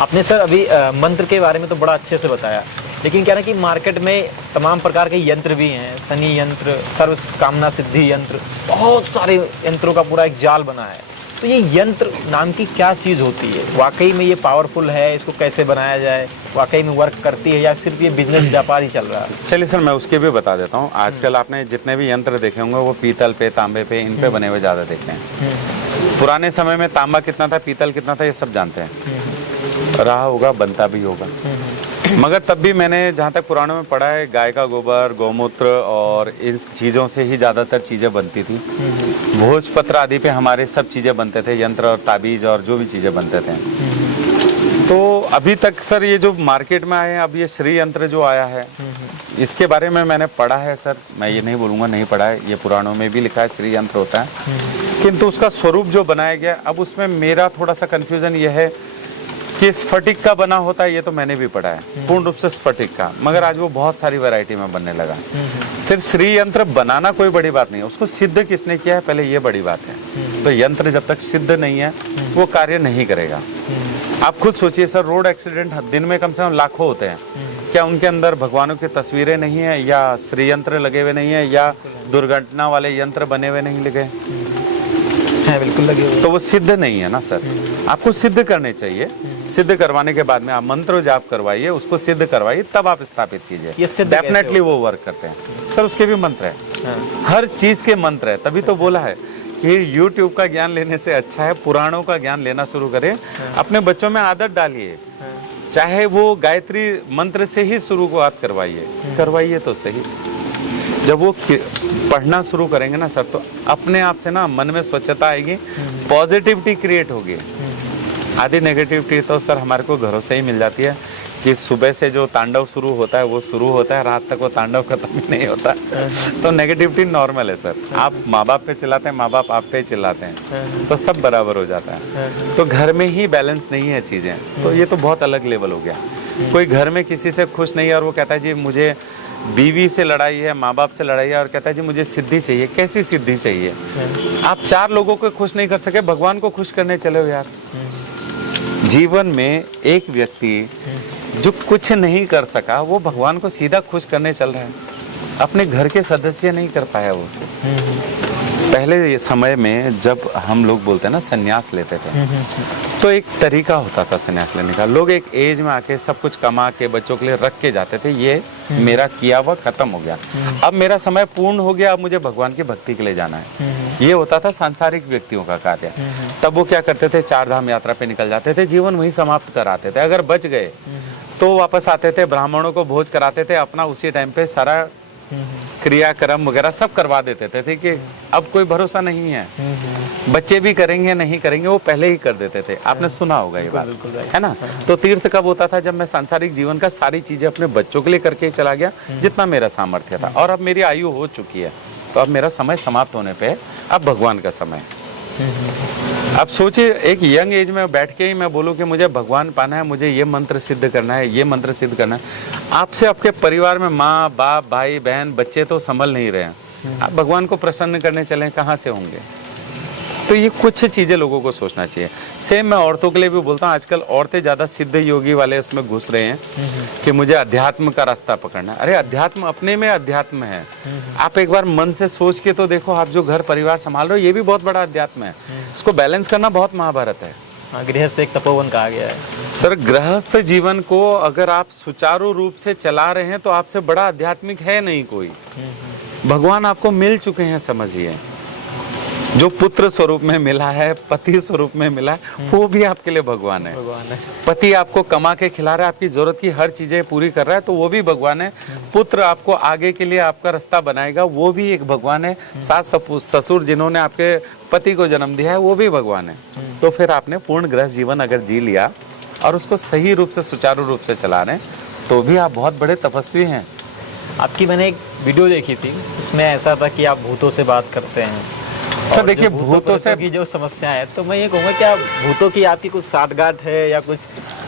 आपने सर अभी मंत्र के बारे में तो बड़ा अच्छे से बताया, लेकिन क्या ना कि मार्केट में तमाम प्रकार के यंत्र भी हैं, शनि यंत्र, सर्व कामना सिद्धि यंत्र, बहुत सारे यंत्रों का पूरा एक जाल बना है। तो ये यंत्र नाम की क्या चीज़ होती है? वाकई में ये पावरफुल है? इसको कैसे बनाया जाए? वाकई में वर्क करती है या सिर्फ ये बिजनेस व्यापार ही चल रहा है? चलिए सर, मैं उसके भी बता देता हूँ। आजकल आपने जितने भी यंत्र देखे होंगे वो पीतल पे, तांबे पे, इन पे बने हुए ज़्यादा देखे हैं। पुराने समय में तांबा कितना था, पीतल कितना था, ये सब जानते हैं, रहा होगा, बनता भी होगा। मगर तब भी मैंने जहाँ तक पुराणों में पढ़ा है, गाय का गोबर, गौमूत्र और इन चीज़ों से ही ज़्यादातर चीज़ें बनती थी। भोजपत्र आदि पे हमारे सब चीज़ें बनते थे, यंत्र और ताबीज और जो भी चीज़ें बनते थे। तो अभी तक सर ये जो मार्केट में आए हैं, अब ये श्री यंत्र जो आया है, इसके बारे में मैंने पढ़ा है सर, मैं ये नहीं बोलूँगा नहीं पढ़ा है, ये पुराणों में भी लिखा है श्री यंत्र होता है, किंतु उसका स्वरूप जो बनाया गया, अब उसमें मेरा थोड़ा सा कन्फ्यूज़न ये है कि स्फटिक का बना होता है, ये तो मैंने भी पढ़ा है, पूर्ण रूप से स्फटिक का, मगर आज वो बहुत सारी वैरायटी में बनने लगा। फिर श्री यंत्र बनाना कोई बड़ी बात नहीं है, उसको सिद्ध किसने किया है पहले, ये बड़ी बात है। तो यंत्र जब तक सिद्ध नहीं है वो कार्य नहीं करेगा। आप खुद सोचिए सर, रोड एक्सीडेंट दिन में कम से कम लाखों होते हैं, क्या उनके अंदर भगवानों की तस्वीरें नहीं है, या श्री यंत्र लगे हुए नहीं है, या दुर्घटना वाले यंत्र बने हुए नहीं लगे है? बिल्कुल लगे हुए। तो वो सिद्ध नहीं है ना सर। आपको सिद्ध करने चाहिए, सिद्ध करवाने के बाद में आप मंत्र जाप करवाइए, उसको सिद्ध करवाइए, तब आप स्थापित कीजिए, डेफिनेटली वो वर्क करते हैं सर। उसके भी मंत्र है, हर चीज के मंत्र है, तभी तो बोला है कि YouTube का ज्ञान लेने से अच्छा है पुराणों का ज्ञान लेना शुरू करें। अपने बच्चों में आदत डालिए, चाहे वो गायत्री मंत्र से ही शुरुआत करवाइए तो सही। जब वो पढ़ना शुरू करेंगे ना सर, तो अपने आप से ना मन में स्वच्छता आएगी, पॉजिटिविटी क्रिएट होगी। आधी नेगेटिविटी तो सर हमारे को घरों से ही मिल जाती है, कि सुबह से जो तांडव शुरू होता है वो शुरू होता है, रात तक वो तांडव खत्म ही नहीं होता। तो नेगेटिविटी नॉर्मल है सर। आप माँ बाप पे चिल्लाते हैं, माँ बाप आप पे चिल्लाते हैं, तो सब बराबर हो जाता है। तो घर में ही बैलेंस नहीं है चीज़ें, तो ये तो बहुत अलग लेवल हो गया। कोई घर में किसी से खुश नहीं है और वो कहता है जी मुझे बीवी से लड़ाई है, माँ बाप से लड़ाई है, और कहता है जी मुझे सिद्धि चाहिए। कैसी सिद्धि चाहिए? आप 4 लोगों को खुश नहीं कर सके, भगवान को खुश करने चले हो यार। जीवन में एक व्यक्ति जो कुछ नहीं कर सका, वो भगवान को सीधा खुश करने चल रहा है, अपने घर के सदस्य नहीं कर पाया वो उसे। पहले समय में जब हम लोग बोलते हैं ना संन्यास लेते थे, तो एक तरीका होता था संन्यास लेने का। लोग एक एज में आके सब कुछ कमा के बच्चों के लिए रख के जाते थे, ये मेरा किया हुआ खत्म हो गया, अब मेरा समय पूर्ण हो गया, अब मुझे भगवान की भक्ति के लिए जाना है। ये होता था सांसारिक व्यक्तियों का कार्य। तब वो क्या करते थे, 4 धाम यात्रा पे निकल जाते थे, जीवन वहीं समाप्त कराते थे। अगर बच गए तो वापस आते थे, ब्राह्मणों को भोज कराते थे, अपना उसी टाइम पे सारा क्रियाक्रम वगैरह सब करवा देते थे कि अब कोई भरोसा नहीं है, बच्चे भी करेंगे नहीं करेंगे, वो पहले ही कर देते थे। आपने सुना होगा ये बात, है ना? तो तीर्थ कब होता था, जब मैं सांसारिक जीवन का सारी चीजें अपने बच्चों के लिए करके चला गया, जितना मेरा सामर्थ्य था, और अब मेरी आयु हो चुकी है, तो अब मेरा समय समाप्त होने पे अब भगवान का समय। अब सोचिए, एक यंग एज में बैठ के ही मैं बोलूं कि मुझे भगवान पाना है, मुझे ये मंत्र सिद्ध करना है, ये मंत्र सिद्ध करना है। आपसे आपके परिवार में माँ बाप भाई बहन बच्चे तो संभल नहीं रहे हैं, आप भगवान को प्रसन्न करने चले, कहाँ से होंगे? तो ये कुछ चीज़ें लोगों को सोचना चाहिए। सेम मैं औरतों के लिए भी बोलता हूँ, आजकल औरतें ज़्यादा सिद्ध योगी वाले उसमें घुस रहे हैं कि मुझे अध्यात्म का रास्ता पकड़ना है। अरे अध्यात्म अपने में अध्यात्म है। आप एक बार मन से सोच के तो देखो, आप जो घर परिवार संभाल रहे हो ये भी बहुत बड़ा अध्यात्म है, इसको बैलेंस करना बहुत महाभारत है। गृहस्थ एक तपोवन कहा गया है सर। गृहस्थ जीवन को अगर आप सुचारू रूप से चला रहे हैं तो आपसे बड़ा आध्यात्मिक है नहीं कोई। भगवान आपको मिल चुके हैं, समझिए। जो पुत्र स्वरूप में मिला है, पति स्वरूप में मिला है, वो भी आपके लिए भगवान है। पति आपको कमा के खिला रहा है, आपकी जरूरत की हर चीजें पूरी कर रहा है, तो वो भी भगवान है। पुत्र आपको आगे के लिए आपका रास्ता बनाएगा, वो भी एक भगवान है। सास ससुर जिन्होंने आपके पति को जन्म दिया है, वो भी भगवान है। तो फिर आपने पूर्ण गृहस्थ जीवन अगर जी लिया और उसको सही रूप से सुचारू रूप से चला रहे हैं, तो भी आप बहुत बड़े तपस्वी हैं। आपकी मैंने एक वीडियो देखी थी, उसमें ऐसा था कि आप भूतों से बात करते हैं, और देखिए, जो भूतों से की जो समस्या है, तो मैं ये कहूँगा क्या भूतों की आपकी कुछ साठगांठ है या कुछ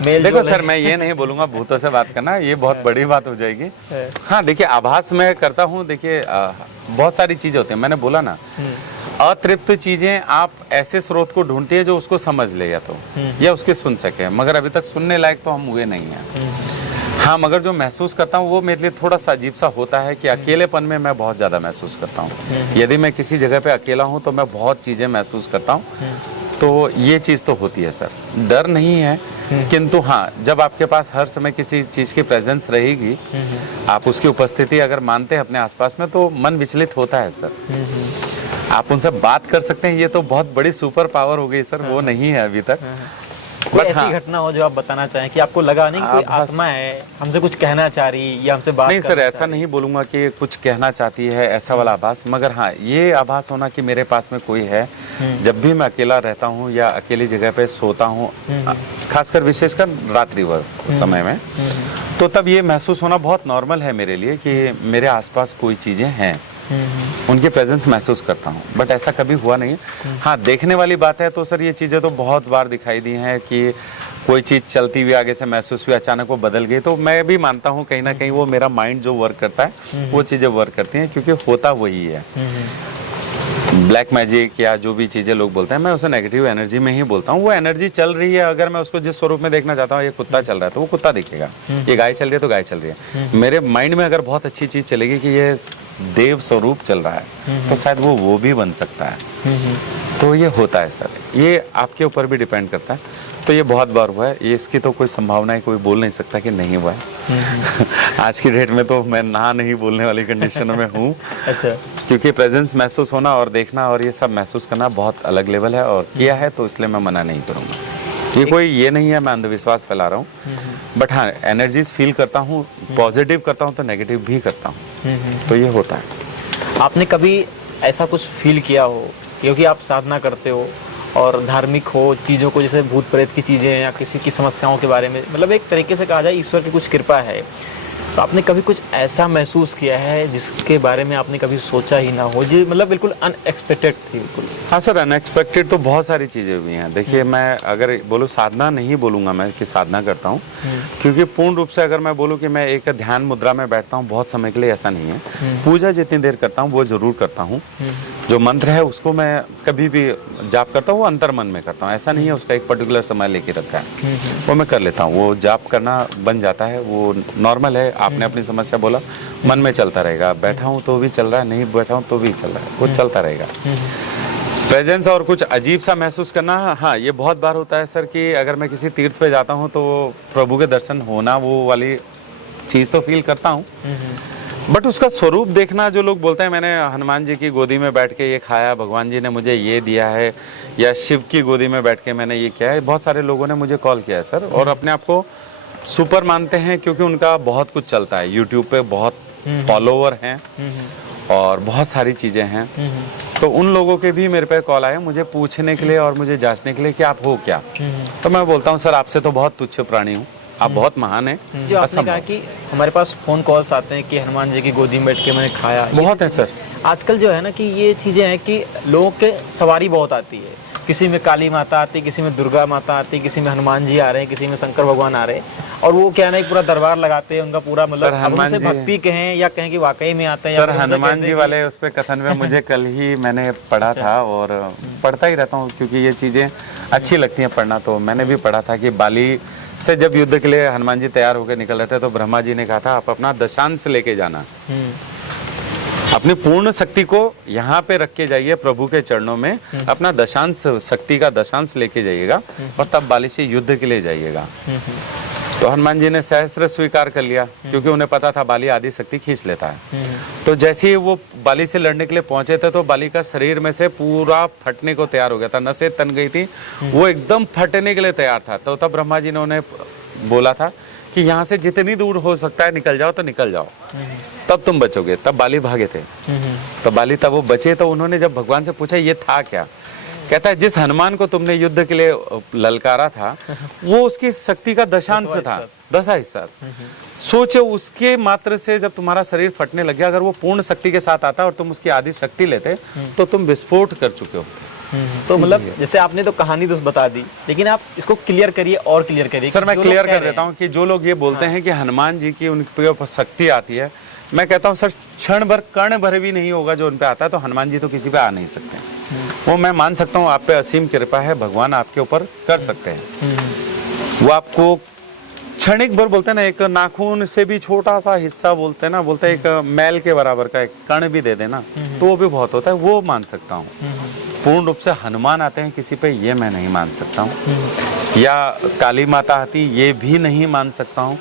मेल देखो जोल सर, है? मैं ये नहीं बोलूंगा भूतों से बात करना, ये बहुत बड़ी बात हो जाएगी। हाँ देखिए, आभास मैं करता हूँ। देखिए बहुत सारी चीजें होती हैं, मैंने बोला ना, अतृप्त चीजें आप ऐसे स्रोत को ढूंढती है जो उसको समझ ले, या उसके सुन सके, मगर अभी तक सुनने लायक तो हम हुए नहीं हैं। हाँ, मगर जो महसूस करता हूँ वो मेरे लिए थोड़ा सा अजीब सा होता है कि अकेलेपन में मैं बहुत ज़्यादा महसूस करता हूँ। यदि मैं किसी जगह पे अकेला हूँ तो मैं बहुत चीज़ें महसूस करता हूँ। तो ये चीज़ तो होती है सर, डर नहीं है, किंतु हाँ, जब आपके पास हर समय किसी चीज़ की प्रेजेंस रहेगी, आप उसकी उपस्थिति अगर मानते हैं अपने आसपास में, तो मन विचलित होता है सर। आप उनसे बात कर सकते हैं, ये तो बहुत बड़ी सुपर पावर हो गई सर, वो नहीं है अभी तक। कोई बट ऐसी हाँ, घटना हो जो आप बताना चाहें कि आपको लगा नहीं कि कोई आभास- आत्मा है, हमसे कुछ कहना चाह रही या हमसे बात नहीं सर, करना ऐसा चाह रही? नहीं बोलूंगा कि ये कुछ कहना चाहती है, ऐसा वाला आभास। मगर हाँ, ये आभास होना कि मेरे पास में कोई है। जब भी मैं अकेला रहता हूँ या अकेली जगह पे सोता हूँ, खासकर विशेषकर रात्रि समय में, तो तब ये महसूस होना बहुत नॉर्मल है मेरे लिए कि मेरे आसपास कोई चीज़ें हैं, उनके प्रेजेंस महसूस करता हूँ। बट ऐसा कभी हुआ नहीं है। हाँ, देखने वाली बात है तो सर, ये चीज़ें तो बहुत बार दिखाई दी हैं कि कोई चीज़ चलती हुई आगे से महसूस हुई, अचानक वो बदल गई। तो मैं भी मानता हूँ कहीं ना कहीं वो मेरा माइंड जो वर्क करता है, वो चीज़ें वर्क करती हैं, क्योंकि होता वही है। ब्लैक मैजिक या जो भी चीज़ें लोग बोलते हैं, मैं उसे नेगेटिव एनर्जी में ही बोलता हूँ। वो एनर्जी चल रही है, अगर मैं उसको जिस स्वरूप में देखना चाहता हूँ, ये कुत्ता चल रहा है तो वो कुत्ता दिखेगा, ये गाय चल रही है तो गाय चल रही है। मेरे माइंड में अगर बहुत अच्छी चीज़ चलेगी कि ये देव स्वरूप चल रहा है, तो शायद वो भी बन सकता है। तो ये होता है सर, ये आपके ऊपर भी डिपेंड करता है। तो ये बहुत बार हुआ है, ये इसकी तो कोई संभावना है, कोई बोल नहीं सकता कि नहीं हुआ है। आज की डेट में तो मैं ना नहीं बोलने वाली कंडीशन में हूँ। अच्छा, क्योंकि प्रेजेंस महसूस होना और देखना और ये सब महसूस करना बहुत अलग लेवल है, और किया है तो इसलिए मैं मना नहीं करूँगा। ये कोई ये नहीं है मैं अंधविश्वास फैला रहा हूँ, बट हाँ, एनर्जीज फील करता हूँ, पॉजिटिव करता हूँ तो नेगेटिव भी करता हूँ। तो ये होता है। आपने कभी ऐसा कुछ फील किया हो, क्योंकि आप साधना करते हो और धार्मिक हो चीज़ों को, जैसे भूत प्रेत की चीज़ें या किसी की समस्याओं के बारे में, मतलब एक तरीके से कहा जाए ईश्वर की कुछ कृपा है, तो आपने कभी कुछ ऐसा महसूस किया है जिसके बारे में आपने कभी सोचा ही ना हो, जी मतलब बिल्कुल अनएक्सपेक्टेड थी बिल्कुल? हाँ सर, अनएक्सपेक्टेड तो बहुत सारी चीज़ें हुई हैं। देखिए, मैं अगर बोलूँ साधना नहीं बोलूँगा मैं कि साधना करता हूँ, क्योंकि पूर्ण रूप से अगर मैं बोलूँ कि मैं एक ध्यान मुद्रा में बैठता हूँ बहुत समय के लिए, ऐसा नहीं है। पूजा जितनी देर करता हूँ वो ज़रूर करता हूँ। जो मंत्र है उसको मैं कभी भी जाप करता हूँ, वो अंतर मन में करता हूँ, ऐसा नहीं है उसका एक पर्टिकुलर समय लेके रखा है, वो मैं कर लेता हूँ। वो जाप करना बन जाता है, वो नॉर्मल है। आपने अपनी समस्या बोला, मन में चलता रहेगा, बैठा हूँ तो भी चल रहा है, नहीं बैठा हूँ तो भी चल रहा है, वो चलता रहेगा। प्रेजेंस और कुछ अजीब सा महसूस करना, हाँ ये बहुत बार होता है सर, कि अगर मैं किसी तीर्थ पे जाता हूँ तो प्रभु के दर्शन होना, वो वाली चीज़ तो फील करता हूँ। बट उसका स्वरूप देखना, जो लोग बोलते हैं मैंने हनुमान जी की गोदी में बैठ के ये खाया, भगवान जी ने मुझे ये दिया है, या शिव की गोदी में बैठ के मैंने ये किया है, बहुत सारे लोगों ने मुझे कॉल किया है सर, और अपने आप को सुपर मानते हैं क्योंकि उनका बहुत कुछ चलता है, यूट्यूब पे बहुत फॉलोवर हैं और बहुत सारी चीज़ें हैं। तो उन लोगों के भी मेरे पे कॉल आए मुझे पूछने के लिए और मुझे जांचने के लिए कि आप हो क्या। तो मैं बोलता हूँ सर, आपसे तो बहुत तुच्छ प्राणी हूँ, आप बहुत महान हैं। जो आपने कहा कि हमारे पास फ़ोन कॉल्स आते हैं कि हनुमान जी की गोदी में बैठ के मैंने खाया, बहुत है सर। आजकल जो है ना कि ये चीज़ें हैं कि लोगों के सवारी बहुत आती है, किसी में काली माता आती है, किसी में दुर्गा माता आती है, किसी में हनुमान जी आ रहे हैं, किसी में शंकर भगवान आ रहे हैं, और वो क्या है ना पूरा दरबार लगाते हैं, उनका पूरा मतलब हनुमान जी भक्ति कहें या कहें कि वाकई में आते हैं। सर हनुमान जी वाले उस पे कथन में मुझे कल ही मैंने पढ़ा था और पढ़ता ही रहता हूँ क्योंकि ये चीज़ें अच्छी लगती हैं पढ़ना। तो मैंने भी पढ़ा था कि बाली से जब युद्ध के लिए हनुमान जी तैयार होकर निकल रहे थे तो ब्रह्मा जी ने कहा था आप अपना दशांश लेके जाना, अपनी पूर्ण शक्ति को यहाँ पे रख के जाइए प्रभु के चरणों में, अपना दशांश शक्ति का दशांश लेके जाइएगा और तब बाली से युद्ध के लिए जाइएगा। तो हनुमान जी ने सहस्त्र स्वीकार कर लिया क्योंकि उन्हें पता था बाली आदि शक्ति खींच लेता है। तो जैसे ही वो बाली से लड़ने के लिए पहुंचे थे तो बाली का शरीर में से पूरा फटने को तैयार हो गया था, नसें तन गई थी, वो एकदम फटने के लिए तैयार था। तो तब ब्रह्मा जी ने उन्हें बोला था कि यहाँ से जितनी दूर हो सकता है निकल जाओ, तो निकल जाओ, तब तुम बचोगे। तब बाली भागे थे, तब बाली तब वो बचे। तो उन्होंने जब भगवान से पूछा ये था क्या, कहता है जिस हनुमान को तुमने युद्ध के लिए ललकारा था वो उसकी शक्ति का दशांश था, 10 हिस्सा। सोचो उसके मात्र से जब तुम्हारा शरीर फटने लग गया, अगर वो पूर्ण शक्ति के साथ आता और तुम उसकी आधी शक्ति लेते तो तुम विस्फोट कर चुके हो। तो मतलब जैसे आपने तो कहानी तो बता दी, लेकिन आप इसको क्लियर करिए और क्लियर करिए। सर मैं क्लियर कर देता हूँ कि जो लोग ये बोलते हैं कि हनुमान जी की उनके ऊपर शक्ति आती है, मैं कहता हूँ सर क्षण भर कर्ण भर भी नहीं होगा जो उन पे आता है, तो हनुमान जी तो किसी पे आ नहीं सकते। वो मैं मान सकता हूँ आप पे असीम कृपा है, भगवान आपके ऊपर कर सकते हैं। वो आपको क्षणिक भर बोलते हैं ना, एक नाखून से भी छोटा सा हिस्सा बोलते हैं ना, बोलते हैं एक मैल के बराबर का एक कण भी दे देना तो वो भी बहुत होता है, वो मान सकता हूँ। पूर्ण रूप से हनुमान आते हैं किसी पे, ये मैं नहीं मान सकता हूँ। या काली माता आती, ये भी नहीं मान सकता हूँ।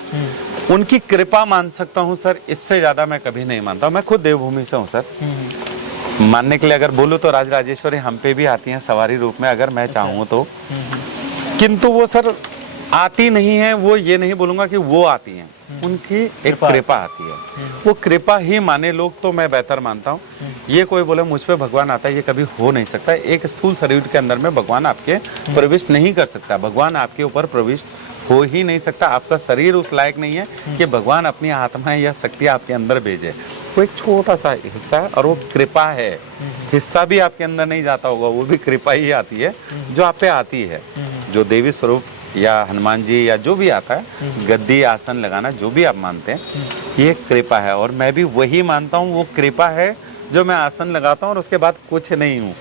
उनकी कृपा मान सकता हूँ सर, इससे ज्यादा मैं कभी नहीं मानता हूँ। मैं खुद देवभूमि से हूँ सर। मानने के लिए अगर बोलूँ तो राजराजेश्वरी हम पे भी आती हैं सवारी रूप में, अगर मैं चाहूँ तो। किंतु वो सर आती नहीं है, वो ये नहीं बोलूंगा कि वो आती हैं, उनकी एक कृपा आती है। वो कृपा ही माने लोग तो मैं बेहतर मानता हूँ। ये कोई बोले मुझ पे भगवान आता है, ये कभी हो नहीं सकता। एक स्थूल शरीर के अंदर में भगवान आपके प्रविष्ट नहीं कर सकता, भगवान आपके ऊपर प्रविष्ट हो ही नहीं सकता। आपका शरीर उस लायक नहीं है कि भगवान अपनी आत्मा या शक्ति आपके अंदर भेजे। वो एक छोटा सा हिस्सा है और वो कृपा है। हिस्सा भी आपके अंदर नहीं जाता होगा, वो भी कृपा ही आती है जो आप पे आती है। जो देवी स्वरूप या हनुमान जी या जो भी आता है, गद्दी आसन लगाना जो भी आप मानते हैं, ये कृपा है। और मैं भी वही मानता हूँ, वो कृपा है जो मैं आसन लगाता हूँ और उसके बाद कुछ नहीं हूँ।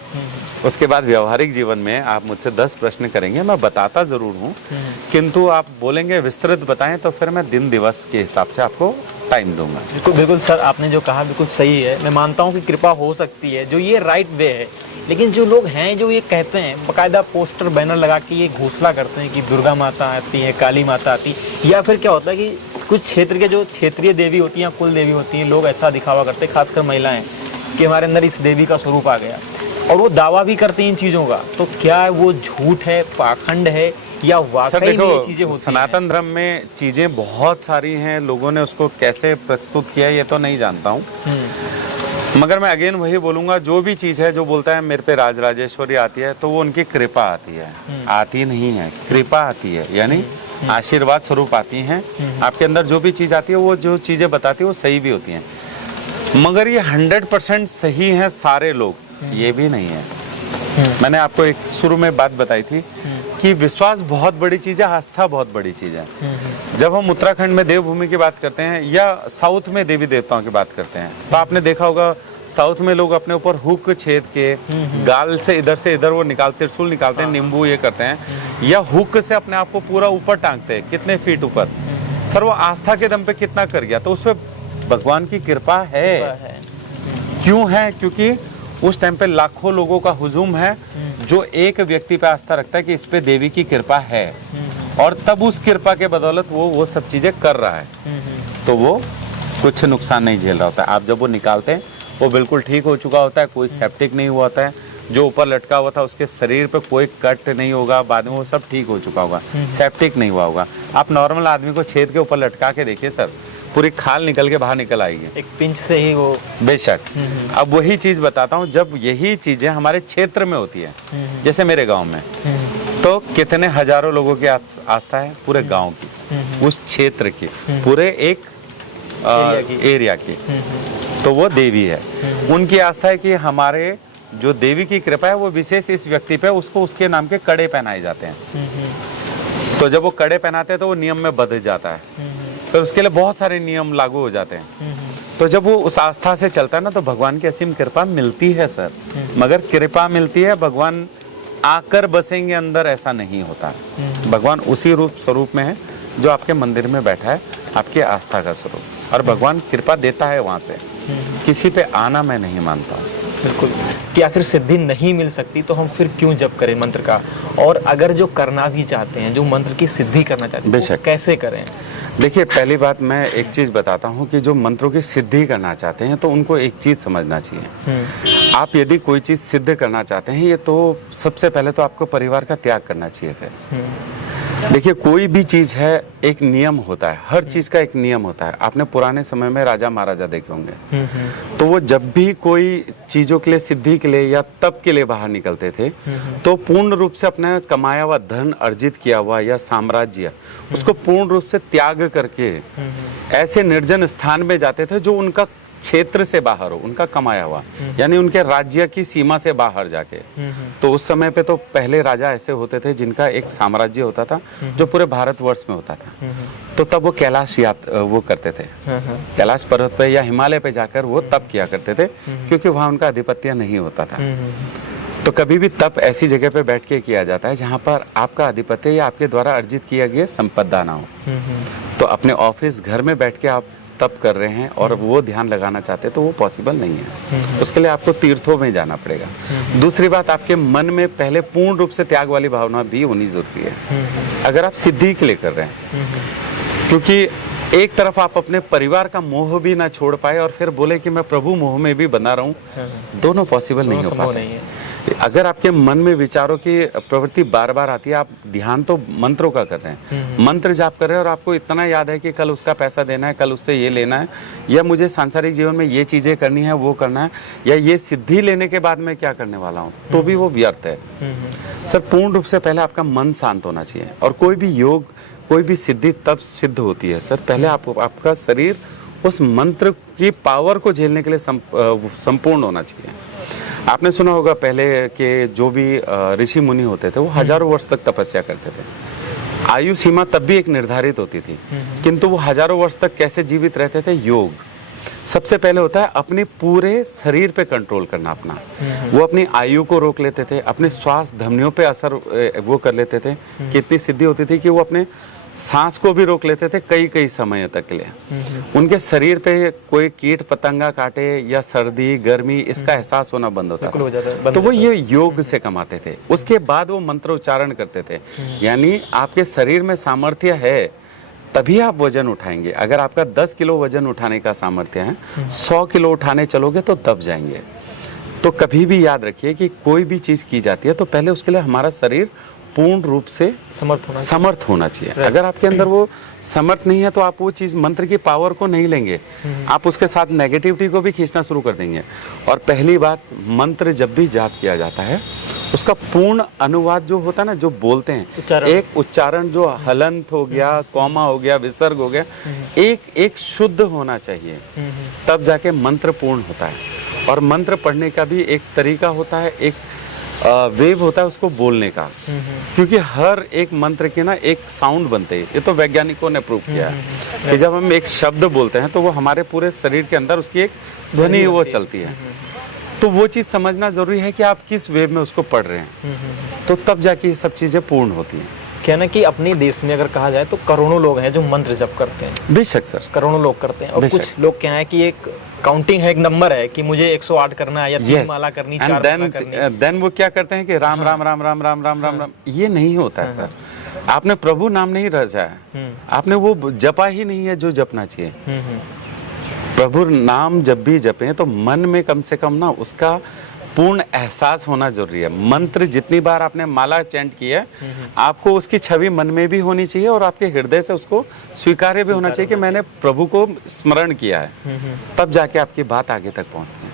उसके बाद व्यवहारिक जीवन में आप मुझसे 10 प्रश्न करेंगे, मैं बताता जरूर हूँ, किंतु आप बोलेंगे विस्तृत बताएं तो फिर मैं दिन दिवस के हिसाब से आपको टाइम दूंगा। बिल्कुल बिल्कुल सर, आपने जो कहा बिल्कुल सही है। मैं मानता हूँ कि कृपा हो सकती है, जो ये राइट वे है। लेकिन जो लोग हैं जो ये कहते हैं, बाकायदा पोस्टर बैनर लगा के ये घोषणा करते हैं कि दुर्गा माता आती है, काली माता आती, या फिर क्या होता है कि कुछ क्षेत्र के जो क्षेत्रीय देवी होती हैं, कुल देवी होती हैं, लोग ऐसा दिखावा करते हैं, खासकर महिलाएं, कि हमारे अंदर इस देवी का स्वरूप आ गया, और वो दावा भी करते हैं इन चीज़ों का। तो क्या वो झूठ है, पाखंड है, या वाकई में ये चीजें होती हैं? सनातन धर्म में चीजें बहुत सारी हैं, लोगों ने उसको कैसे प्रस्तुत किया ये तो नहीं जानता हूँ। मगर मैं अगेन वही बोलूंगा, जो भी चीज है जो बोलता है मेरे पे राजराजेश्वरी आती है, तो वो उनकी कृपा आती है, आती नहीं है, कृपा आती है, यानी आशीर्वाद स्वरूप आती हैं। आपके अंदर जो भी चीज आती है, वो जो चीजें बताती है वो सही भी होती हैं। मगर ये 100% सही है सारे लोग, ये भी नहीं है। मैंने आपको एक शुरू में बात बताई थी कि विश्वास बहुत बड़ी चीज है, आस्था बहुत बड़ी चीज है। जब हम उत्तराखंड में देवभूमि की बात करते हैं या साउथ में देवी देवताओं की बात करते हैं, तो आपने देखा होगा साउथ में लोग अपने ऊपर हुक छेद के गाल से इधर वो निकालते, त्रिशूल निकालते हैं, नींबू ये करते हैं, या हुक से अपने आप को पूरा ऊपर टांगते हैं, कितने फीट ऊपर। सर वो आस्था के दम पे कितना कर गया, तो उस पर भगवान की कृपा है। क्यों है? क्योंकि उस टाइम पे लाखों लोगों का हुजूम है जो एक व्यक्ति पे आस्था रखता है कि इस पे देवी की कृपा है, और तब उस कृपा के बदौलत वो सब चीजें कर रहा है, तो वो कुछ नुकसान नहीं झेल रहा होता है। आप जब वो निकालते हैं वो बिल्कुल ठीक हो चुका होता है, कोई सेप्टिक नहीं हुआ होता है, जो ऊपर लटका हुआ था उसके शरीर पे कोई कट नहीं होगा, बाद में वो सब ठीक हो चुका होगा, सेप्टिक नहीं हुआ होगा। आप नॉर्मल आदमी को छेद के ऊपर लटका के देखिए सर, पूरी खाल निकल के बाहर निकल आएगी, एक पिंच से ही वो। बेशक। अब वही चीज बताता हूँ, जब यही चीजें हमारे क्षेत्र में होती है, जैसे मेरे गांव में, तो कितने हजारों लोगों की आस्था है पूरे गांव की, उस क्षेत्र की, पूरे एक एरिया की, तो वो देवी है। उनकी आस्था है कि हमारे जो देवी की कृपा है वो विशेष इस व्यक्ति पे, उसको उसके नाम के कड़े पहनाए जाते हैं। तो जब वो कड़े पहनाते हैं तो वो नियम में बदल जाता है, तो उसके लिए बहुत सारे नियम लागू हो जाते हैं। तो जब वो उस आस्था से चलता है ना, तो भगवान की असीम कृपा मिलती है सर। मगर कृपा मिलती है, भगवान आकर बसेंगे अंदर, ऐसा नहीं होता। भगवान उसी रूप स्वरूप में है जो आपके मंदिर में बैठा है, आपकी आस्था का स्वरूप, और भगवान कृपा देता है वहां से। किसी पे आना मैं नहीं मानता हूँ। बिल्कुल, कि आखिर सिद्धि नहीं मिल सकती तो हम फिर क्यों जप करें मंत्र का? और अगर जो करना भी चाहते हैं, जो मंत्र की सिद्धि करना चाहते हैं, तो कैसे करें? देखिए, पहली बात मैं एक चीज बताता हूँ कि जो मंत्रों की सिद्धि करना चाहते हैं, तो उनको एक चीज समझना चाहिए। आप यदि कोई चीज सिद्ध करना चाहते हैं, ये तो सबसे पहले तो आपको परिवार का त्याग करना चाहिए। फिर देखिए, कोई भी चीज है एक नियम होता है, हर चीज का एक नियम होता है। आपने पुराने समय में राजा महाराजा देखे होंगे, तो वो जब भी कोई चीजों के लिए, सिद्धि के लिए या तप के लिए बाहर निकलते थे, तो पूर्ण रूप से अपना कमाया हुआ धन, अर्जित किया हुआ या साम्राज्य, उसको पूर्ण रूप से त्याग करके ऐसे निर्जन स्थान में जाते थे जो उनका क्षेत्र से बाहर हो, उनका कमाया हुआ, यानी उनके राज्य की सीमा से बाहर जाके। तो उस समय पे तो पहले राजा ऐसे होते थे जिनका एक साम्राज्य होता था जो पूरे भारतवर्ष में होता था। तो तब वो कैलाश वो करते थे, कैलाश पर्वत पे या हिमालय पे जाकर वो तप किया करते थे, क्योंकि वहां उनका आधिपत्य नहीं होता था। तो कभी भी तप ऐसी जगह पे बैठ के किया जाता है जहां पर आपका आधिपत्य या आपके द्वारा अर्जित किया गया संपदा ना हो। तो अपने ऑफिस, घर में बैठ के आप तप कर रहे हैं और वो ध्यान लगाना चाहते हैं तो वो पॉसिबल नहीं है। उसके लिए आपको तीर्थों में जाना पड़ेगा। दूसरी बात, आपके मन में पहले पूर्ण रूप से त्याग वाली भावना भी होनी जरूरी है अगर आप सिद्धि के लिए कर रहे हैं। क्योंकि एक तरफ आप अपने परिवार का मोह भी ना छोड़ पाए और फिर बोले कि मैं प्रभु मोह में भी बना रहूं, दोनों पॉसिबल नहीं हो पाते। अगर आपके मन में विचारों की प्रवृत्ति बार बार आती है, आप ध्यान तो मंत्रों का कर रहे हैं, मंत्र जाप कर रहे हैं और आपको इतना याद है कि कल उसका पैसा देना है, कल उससे ये लेना है, या मुझे सांसारिक जीवन में ये चीजें करनी है, वो करना है, या ये सिद्धि लेने के बाद मैं क्या करने वाला हूँ, तो भी वो व्यर्थ है। सर, पूर्ण रूप से पहले आपका मन शांत होना चाहिए। और कोई भी योग, कोई भी सिद्धि तब सिद्ध होती है सर, पहले आपका शरीर उस मंत्र की पावर को झेलने के लिए संपूर्ण होना चाहिए। आपने सुना होगा पहले कि जो भी ऋषि मुनि होते थे वो हजारों वर्ष तक तपस्या करते थे। आयु सीमा तब भी एक निर्धारित होती थी, किंतु वो हजारों वर्ष तक कैसे जीवित रहते थे? योग सबसे पहले होता है अपने पूरे शरीर पे कंट्रोल करना अपना। वो अपनी आयु को रोक लेते थे, अपने श्वास धमनियों पे असर वो कर लेते थे। कितनी सिद्धि होती थी कि वो अपने सांस को भी रोक लेते थे कई कई समय तक के लिए। उनके शरीर पे कोई कीट पतंगा काटे या सर्दी गर्मी, इसका एहसास होना बंद होता था। तो वो ये योग से कमाते थे। उसके बाद वो मंत्र उच्चारण करते थे। यानी आपके शरीर में सामर्थ्य है तभी आप वजन उठाएंगे। अगर आपका 10 किलो वजन उठाने का सामर्थ्य है, 100 किलो उठाने चलोगे तो दब जाएंगे। तो कभी भी याद रखिए कि कोई भी चीज की जाती है तो पहले उसके लिए हमारा शरीर पूर्ण रूप से समर्थ होना चाहिए। अगर आपके अंदर वो समर्थ नहीं है तो आप वो चीज, मंत्र की पावर को नहीं लेंगे, आप उसके साथ नेगेटिविटी को भी खींचना शुरू कर देंगे। और पहली बात, मंत्र जब भी जाप किया जाता है उसका पूर्ण अनुवाद जो होता है ना, जो बोलते हैं, एक उच्चारण जो हलंत हो गया, कॉमा हो गया, विसर्ग हो गया, एक शुद्ध होना चाहिए, तब जाके मंत्र पूर्ण होता है। और मंत्र पढ़ने का भी एक तरीका होता है, एक वेव होता है उसको बोलने का, क्योंकि हर एक मंत्र के ना एक साउंड बनते हैं। ये तो वैज्ञानिकों ने प्रूव किया है कि जब हम एक शब्द बोलते हैं तो वो हमारे पूरे शरीर के अंदर उसकी एक ध्वनि वो चलती है। तो वो चीज समझना जरूरी है कि आप किस वेव में उसको पढ़ रहे हैं, तो तब जाके ये सब चीजें पूर्ण होती हैं। कहना कि अपने देश में अगर कहा जाए तो करोड़ों लोग हैं जो मंत्र जप करते हैं। बेशक सर, करोड़ों लोग करते हैं। और कुछ लोग क्या है कि एक काउंटिंग है, एक नंबर है कि मुझे 108 करना है या 3 माला करनी, 4 माला करनी। देन वो क्या करते हैं कि राम राम राम राम राम राम राम राम। ये नहीं होता है सर। आपने प्रभु नाम नहीं रचा है, आपने वो जपा ही नहीं है जो जपना चाहिए। प्रभु नाम जब भी जपें तो मन में कम से कम ना उसका पूर्ण एहसास होना जरूरी है। मंत्र जितनी बार आपने माला चैंट की है, आपको उसकी छवि मन में भी होनी चाहिए और आपके हृदय से उसको स्वीकार्य भी होना चाहिए कि मैंने प्रभु को स्मरण किया है। तब जाके आपकी बात आगे तक पहुंचती है।